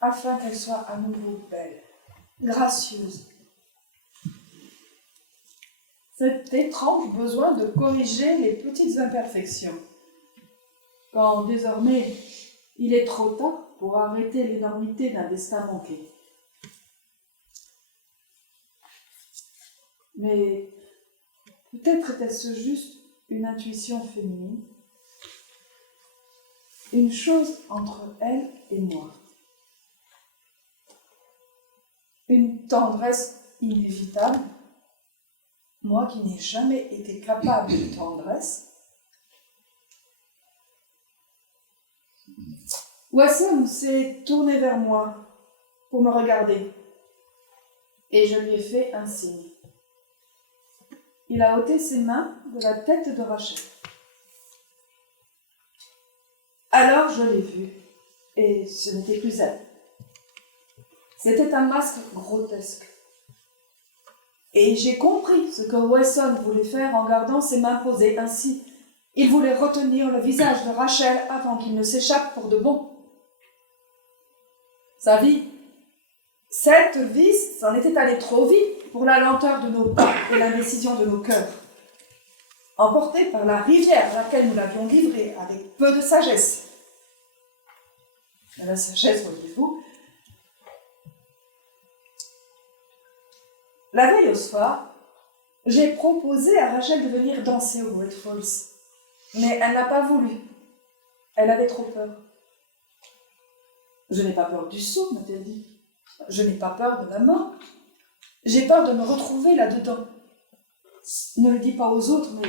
afin qu'elles soient à nouveau belles, gracieuses. Cet étrange besoin de corriger les petites imperfections, quand désormais il est trop tard pour arrêter l'énormité d'un destin manqué. Mais peut-être était-ce juste une intuition féminine, une chose entre elle et moi, une tendresse inévitable, moi qui n'ai jamais été capable de tendresse. Wesson s'est tourné vers moi pour me regarder, et je lui ai fait un signe. Il a ôté ses mains de la tête de Rachel. Alors je l'ai vue, et ce n'était plus elle. C'était un masque grotesque. Et j'ai compris ce que Wesson voulait faire en gardant ses mains posées ainsi. Il voulait retenir le visage de Rachel avant qu'il ne s'échappe pour de bon. Sa vie, cette vie, s'en était allée trop vite pour la lenteur de nos pas et l'indécision de nos cœurs. Emportés par la rivière à laquelle nous l'avions livrée avec peu de sagesse. Mais la sagesse, voyez-vous, la veille au soir, j'ai proposé à Rachel de venir danser au Great Falls. Mais elle n'a pas voulu. Elle avait trop peur. Je n'ai pas peur du saut, m'a-t-elle dit. Je n'ai pas peur de la mort. J'ai peur de me retrouver là-dedans. Ne le dis pas aux autres, mais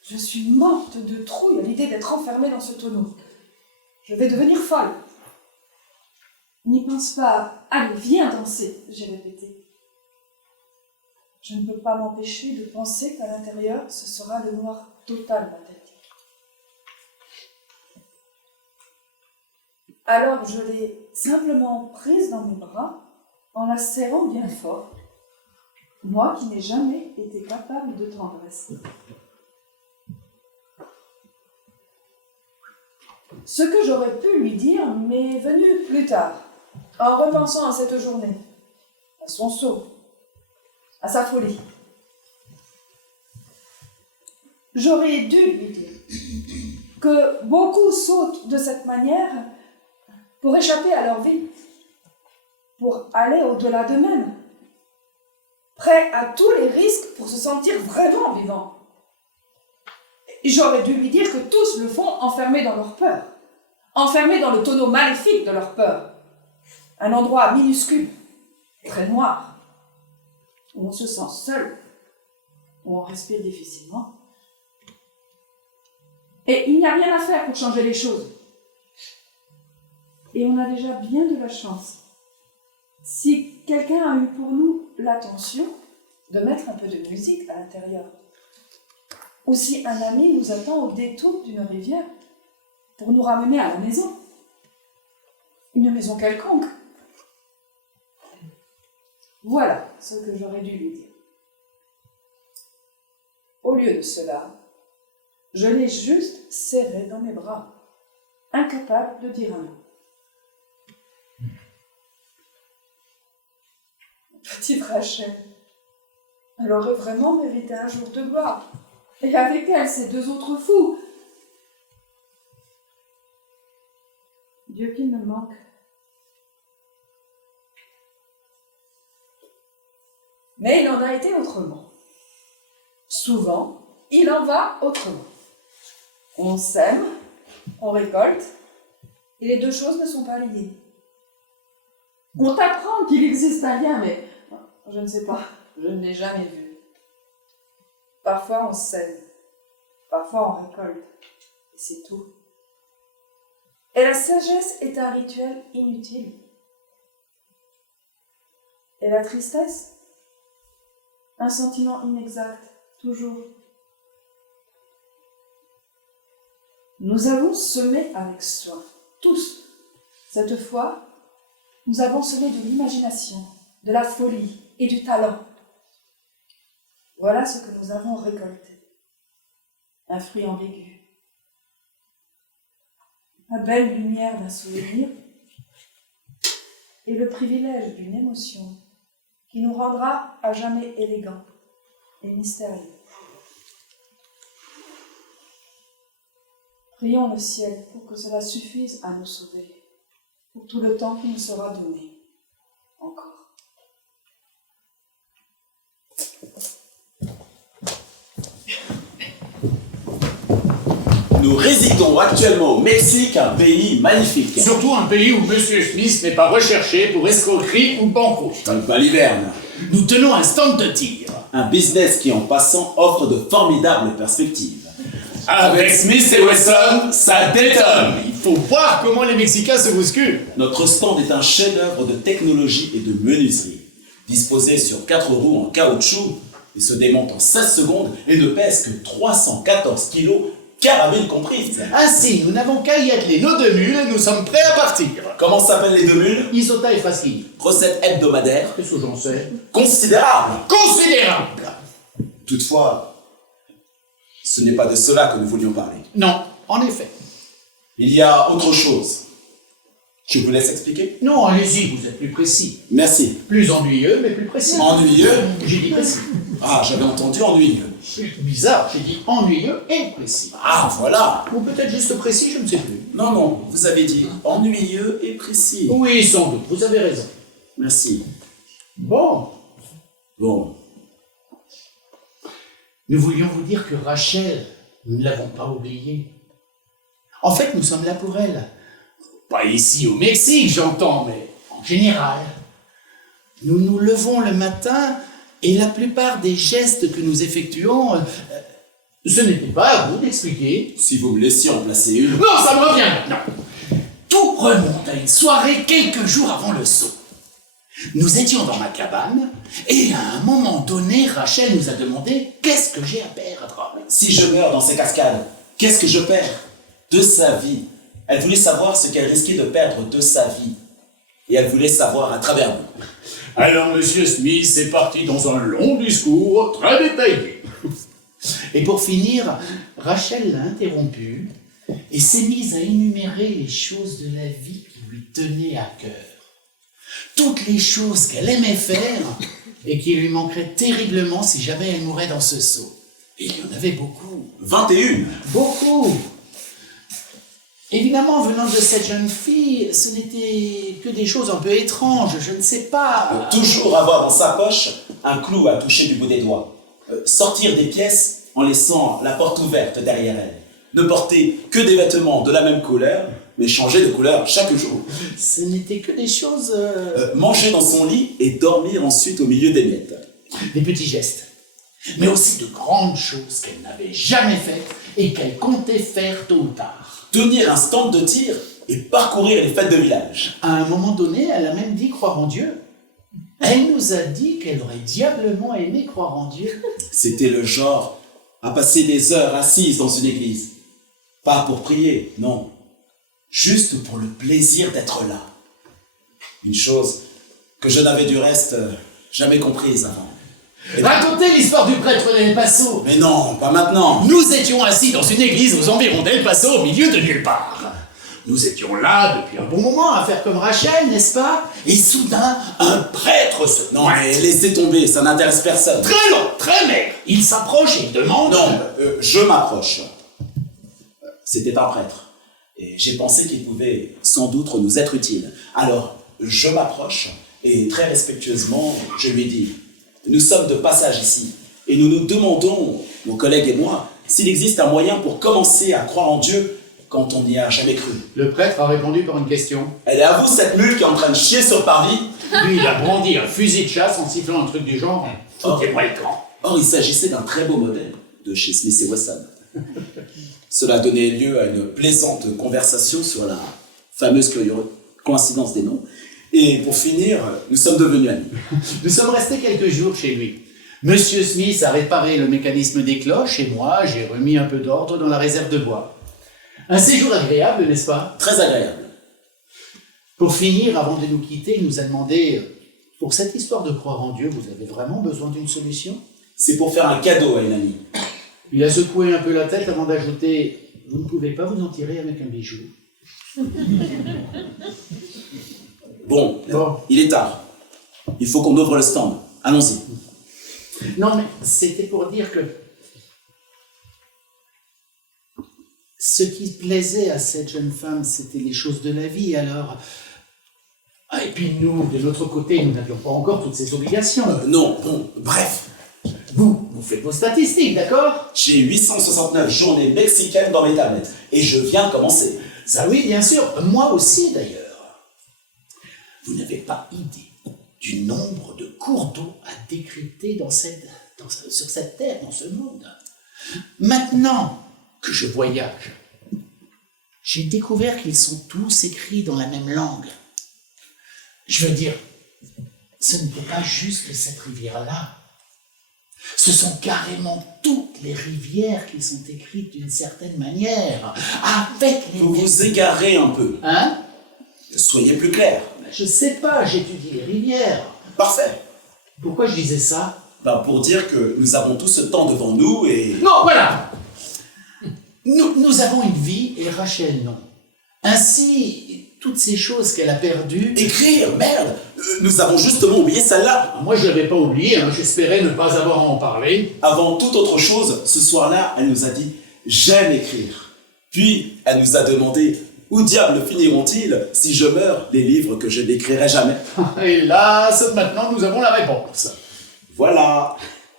je suis morte de trouille à l'idée d'être enfermée dans ce tonneau. Je vais devenir folle. N'y pense pas. Allez, viens danser, j'ai répété. Je ne peux pas m'empêcher de penser qu'à l'intérieur, ce sera le noir total, m'a-t-elle dit. Alors je l'ai simplement prise dans mes bras en la serrant bien fort, moi qui n'ai jamais été capable de tendresse. Ce que j'aurais pu lui dire m'est venu plus tard, en repensant à cette journée, à son saut, à sa folie. J'aurais dû lui dire que beaucoup sautent de cette manière pour échapper à leur vie, pour aller au-delà d'eux-mêmes, prêts à tous les risques pour se sentir vraiment vivants. J'aurais dû lui dire que tous le font enfermés dans leur peur, enfermés dans le tonneau maléfique de leur peur, un endroit minuscule, très noir, où on se sent seul, où on respire difficilement. Et il n'y a rien à faire pour changer les choses. Et on a déjà bien de la chance. Si quelqu'un a eu pour nous l'attention de mettre un peu de musique à l'intérieur, ou si un ami nous attend au détour d'une rivière pour nous ramener à la maison, une maison quelconque. Voilà ce que j'aurais dû lui dire. Au lieu de cela, je l'ai juste serré dans mes bras, incapable de dire un mot. Petite Rachel, elle aurait vraiment mérité un jour de gloire. Et avec elle, ces deux autres fous. Dieu qu'il me manque. Mais il en a été autrement. Souvent, il en va autrement. On sème, on récolte, et les deux choses ne sont pas liées. On t'apprend qu'il existe un lien, mais je ne sais pas, je ne l'ai jamais vu. Parfois on sème, parfois on récolte, et c'est tout. Et la sagesse est un rituel inutile. Et la tristesse, un sentiment inexact, toujours. Nous avons semé avec soin, tous. Cette fois, nous avons semé de l'imagination, de la folie et du talent. Voilà ce que nous avons récolté. Un fruit ambigu. La belle lumière d'un souvenir et le privilège d'une émotion qui nous rendra à jamais élégants et mystérieux. Prions le ciel pour que cela suffise à nous sauver, pour tout le temps qui nous sera donné encore. Nous résidons actuellement au Mexique, un pays magnifique. Surtout un pays où Monsieur Smith n'est pas recherché pour escroquerie ou banqueroute. Dans le Baliverne, Nous tenons un stand de tir. un business qui en passant offre de formidables perspectives. Avec Smith et Wesson, ça détonne. Il faut voir comment les Mexicains se bousculent. Notre stand est un chef-d'œuvre de technologie et de menuiserie. Disposé sur 4 roues en caoutchouc, il se démonte en 16 secondes et ne pèse que 314 kilos, carabine comprise. Ainsi, nous n'avons qu'à y atteler nos 2 mules et nous sommes prêts à partir. Comment s'appellent les 2 mules? Isota et Faskini. Recette hebdomadaire Qu'est-ce que j'en sais? considérable. Considérable. Toutefois, ce n'est pas de cela que nous voulions parler. Non, en effet. Il y a autre chose. Je vous laisse expliquer? Non, allez-y, vous êtes plus précis. Merci. Plus ennuyeux, mais plus précis. Ennuyeux? J'ai dit précis. Ah, j'avais entendu ennuyeux. Bizarre, j'ai dit ennuyeux et précis. Ah, voilà. Ou peut-être juste précis, je ne sais plus. Non, non, vous avez dit ennuyeux et précis. Oui, sans doute, vous avez raison. Merci. Bon, Bon, nous voulions vous dire que Rachel, nous ne l'avons pas oubliée. En fait, nous sommes là pour elle. Pas ici au Mexique, j'entends, mais en général. Nous nous levons le matin et la plupart des gestes que nous effectuons, ce n'était pas à vous d'expliquer. si vous me laissiez en placer une. Non, ça me revient maintenant. Tout remonte à une soirée quelques jours avant le saut. Nous étions dans ma cabane, et à un moment donné, Rachel nous a demandé « Qu'est-ce que j'ai à perdre ?» Si je meurs dans ces cascades, qu'est-ce que je perds? De sa vie. Elle voulait savoir ce qu'elle risquait de perdre de sa vie. Et elle voulait savoir à travers nous. Alors, monsieur Smith est parti dans un long discours très détaillé. Et pour finir, Rachel l'a interrompu et s'est mise à énumérer les choses de la vie qui lui tenaient à cœur. Toutes les choses qu'elle aimait faire et qui lui manqueraient terriblement si jamais elle mourait dans ce saut. Et il y en avait beaucoup. 21. Beaucoup. Évidemment, venant de cette jeune fille, ce n'était que des choses un peu étranges, je ne sais pas. Toujours avoir dans sa poche un clou à toucher du bout des doigts. Sortir des pièces en laissant la porte ouverte derrière elle. Ne porter que des vêtements de la même couleur, mais changer de couleur chaque jour. Ce n'était que des choses... Manger dans son lit et dormir ensuite au milieu des miettes. Des petits gestes, mais aussi de grandes choses qu'elle n'avait jamais faites et qu'elle comptait faire tôt ou tard. Tenir un stand de tir et parcourir les fêtes de village. À un moment donné, elle a même dit croire en Dieu. Elle nous a dit qu'elle aurait diablement aimé croire en Dieu. C'était le genre à passer des heures assises dans une église. Pas pour prier, non. Juste pour le plaisir d'être là. Une chose que je n'avais du reste jamais comprise avant. Racontez l'histoire du prêtre d'El Paso. Mais non, pas maintenant. Nous étions assis dans une église aux environs d'El Paso, au milieu de nulle part. Nous étions là depuis un bon moment. À faire comme Rachel, n'est-ce pas? Et soudain, un prêtre se... Non, mais laissez tomber, ça n'intéresse personne. Très long, très maigre. Il s'approche et demande... Non, je m'approche. C'était un prêtre. Et j'ai pensé qu'il pouvait sans doute nous être utile. Alors, je m'approche et très respectueusement, je lui dis: nous sommes de passage ici et nous nous demandons, mon collègue et moi, s'il existe un moyen pour commencer à croire en Dieu quand on n'y a jamais cru. Le prêtre a répondu par une question. Elle est à vous cette mule qui est en train de chier sur le parvis? Lui, il a brandi un fusil de chasse en sifflant un truc du genre « Foutez-moi le camp ». Or, il s'agissait d'un très beau modèle de chez Smith et Wesson. Cela donnait lieu à une plaisante conversation sur la fameuse coïncidence des noms. Et pour finir, nous sommes devenus amis. Nous sommes restés quelques jours chez lui. Monsieur Smith a réparé le mécanisme des cloches et moi, j'ai remis un peu d'ordre dans la réserve de bois. Un séjour agréable, n'est-ce pas? Très agréable. Pour finir, avant de nous quitter, il nous a demandé « Pour cette histoire de croire en Dieu, vous avez vraiment besoin d'une solution ?» C'est pour faire un cadeau à une amie. Il a secoué un peu la tête avant d'ajouter « Vous ne pouvez pas vous en tirer avec un bijou. » Bon, il est tard. Il faut qu'on ouvre le stand. Allons-y. Non, mais c'était pour dire que ce qui plaisait à cette jeune femme, c'était les choses de la vie, alors... Ah, et puis nous, de notre côté, nous n'avions pas encore toutes ces obligations. Non, bon, bref. Vous faites vos statistiques, d'accord? J'ai 869 journées mexicaines dans mes tablettes. Et je viens de commencer. Ça oui, bien sûr. Moi aussi, d'ailleurs. Vous n'avez pas idée du nombre de cours d'eau à décrypter sur cette terre, dans ce monde. Maintenant que je voyage, j'ai découvert qu'ils sont tous écrits dans la même langue. Je veux dire, ce n'est pas juste cette rivière-là. Ce sont carrément toutes les rivières qui sont écrites d'une certaine manière, avec les... Vous vous égarez un peu. Hein? Soyez plus clair. Je sais pas, j'étudie les rivières. Parfait. Pourquoi je disais ça? Pour dire que nous avons tout ce temps devant nous et... Non, voilà! Nous avons une vie et Rachel non. Ainsi, toutes ces choses qu'elle a perdues... Écrire, merde! Nous avons justement oublié celle-là. Moi, je l'avais pas oublié, j'espérais ne pas avoir à en parler. Avant toute autre chose, ce soir-là, elle nous a dit « J'aime écrire ». Puis, elle nous a demandé « Où diable finiront-ils si je meurs les livres que je n'écrirai jamais ?» Hélas, maintenant nous avons la réponse. Voilà.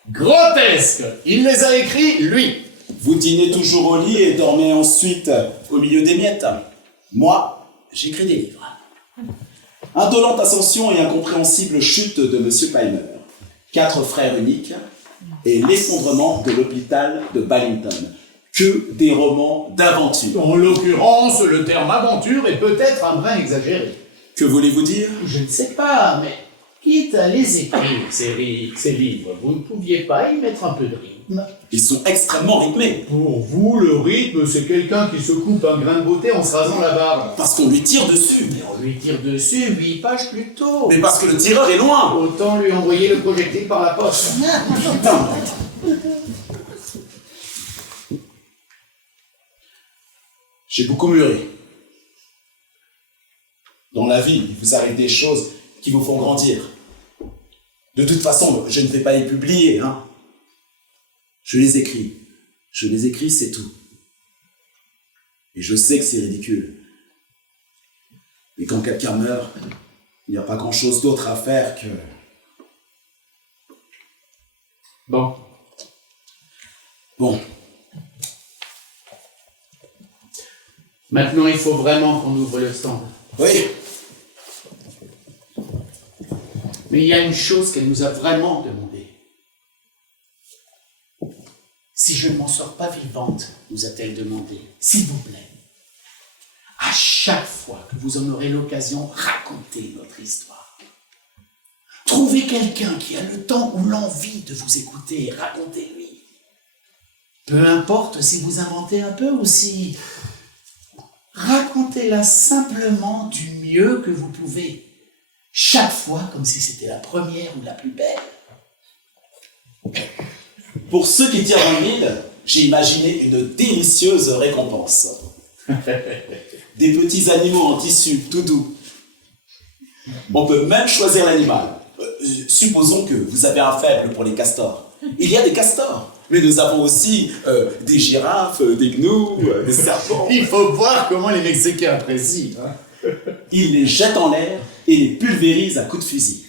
Grotesque! Il les a écrits, lui. Vous dînez toujours au lit et dormez ensuite au milieu des miettes. Moi, j'écris des livres. Indolente ascension et incompréhensible chute de M. Palmer. 4 frères uniques et l'effondrement de l'hôpital de Ballington. que des romans d'aventure. En l'occurrence, le terme aventure est peut-être un brin exagéré. Que voulez-vous dire? Je ne sais pas, mais quitte à les écrire, ces livres, vous ne pouviez pas y mettre un peu de rythme? Ils sont extrêmement rythmés, Pour vous, le rythme, c'est quelqu'un qui se coupe un grain de beauté en se rasant la barbe. parce qu'on lui tire dessus. Mais on lui tire dessus 8 pages plus tôt. Mais parce que le tireur est loin. Autant lui envoyer le projectile par la poste. Putain. J'ai beaucoup mûri. Dans la vie, il vous arrive des choses qui vous font grandir. De toute façon, je ne vais pas les publier, hein. Je les écris. Je les écris, c'est tout. Et je sais que c'est ridicule. Mais quand quelqu'un meurt, il n'y a pas grand-chose d'autre à faire que... Bon. Bon, Maintenant, il faut vraiment qu'on ouvre le stand. oui, Mais il y a une chose qu'elle nous a vraiment demandé. Si je ne m'en sors pas vivante, nous a-t-elle demandé, s'il vous plaît, à chaque fois que vous en aurez l'occasion, racontez notre histoire. Trouvez quelqu'un qui a le temps ou l'envie de vous écouter et racontez-lui. Peu importe si vous inventez un peu ou si... Racontez-la simplement du mieux que vous pouvez. Chaque fois comme si c'était la première ou la plus belle. pour ceux qui tirent dans le mille, j'ai imaginé une délicieuse récompense. Des petits animaux en tissu tout doux. On peut même choisir l'animal. Supposons que vous avez un faible pour les castors. Il y a des castors. Mais nous avons aussi des girafes, des gnous, des serpents. Il faut voir comment les Mexicains apprécient. Ils les jettent en l'air et les pulvérisent à coups de fusil.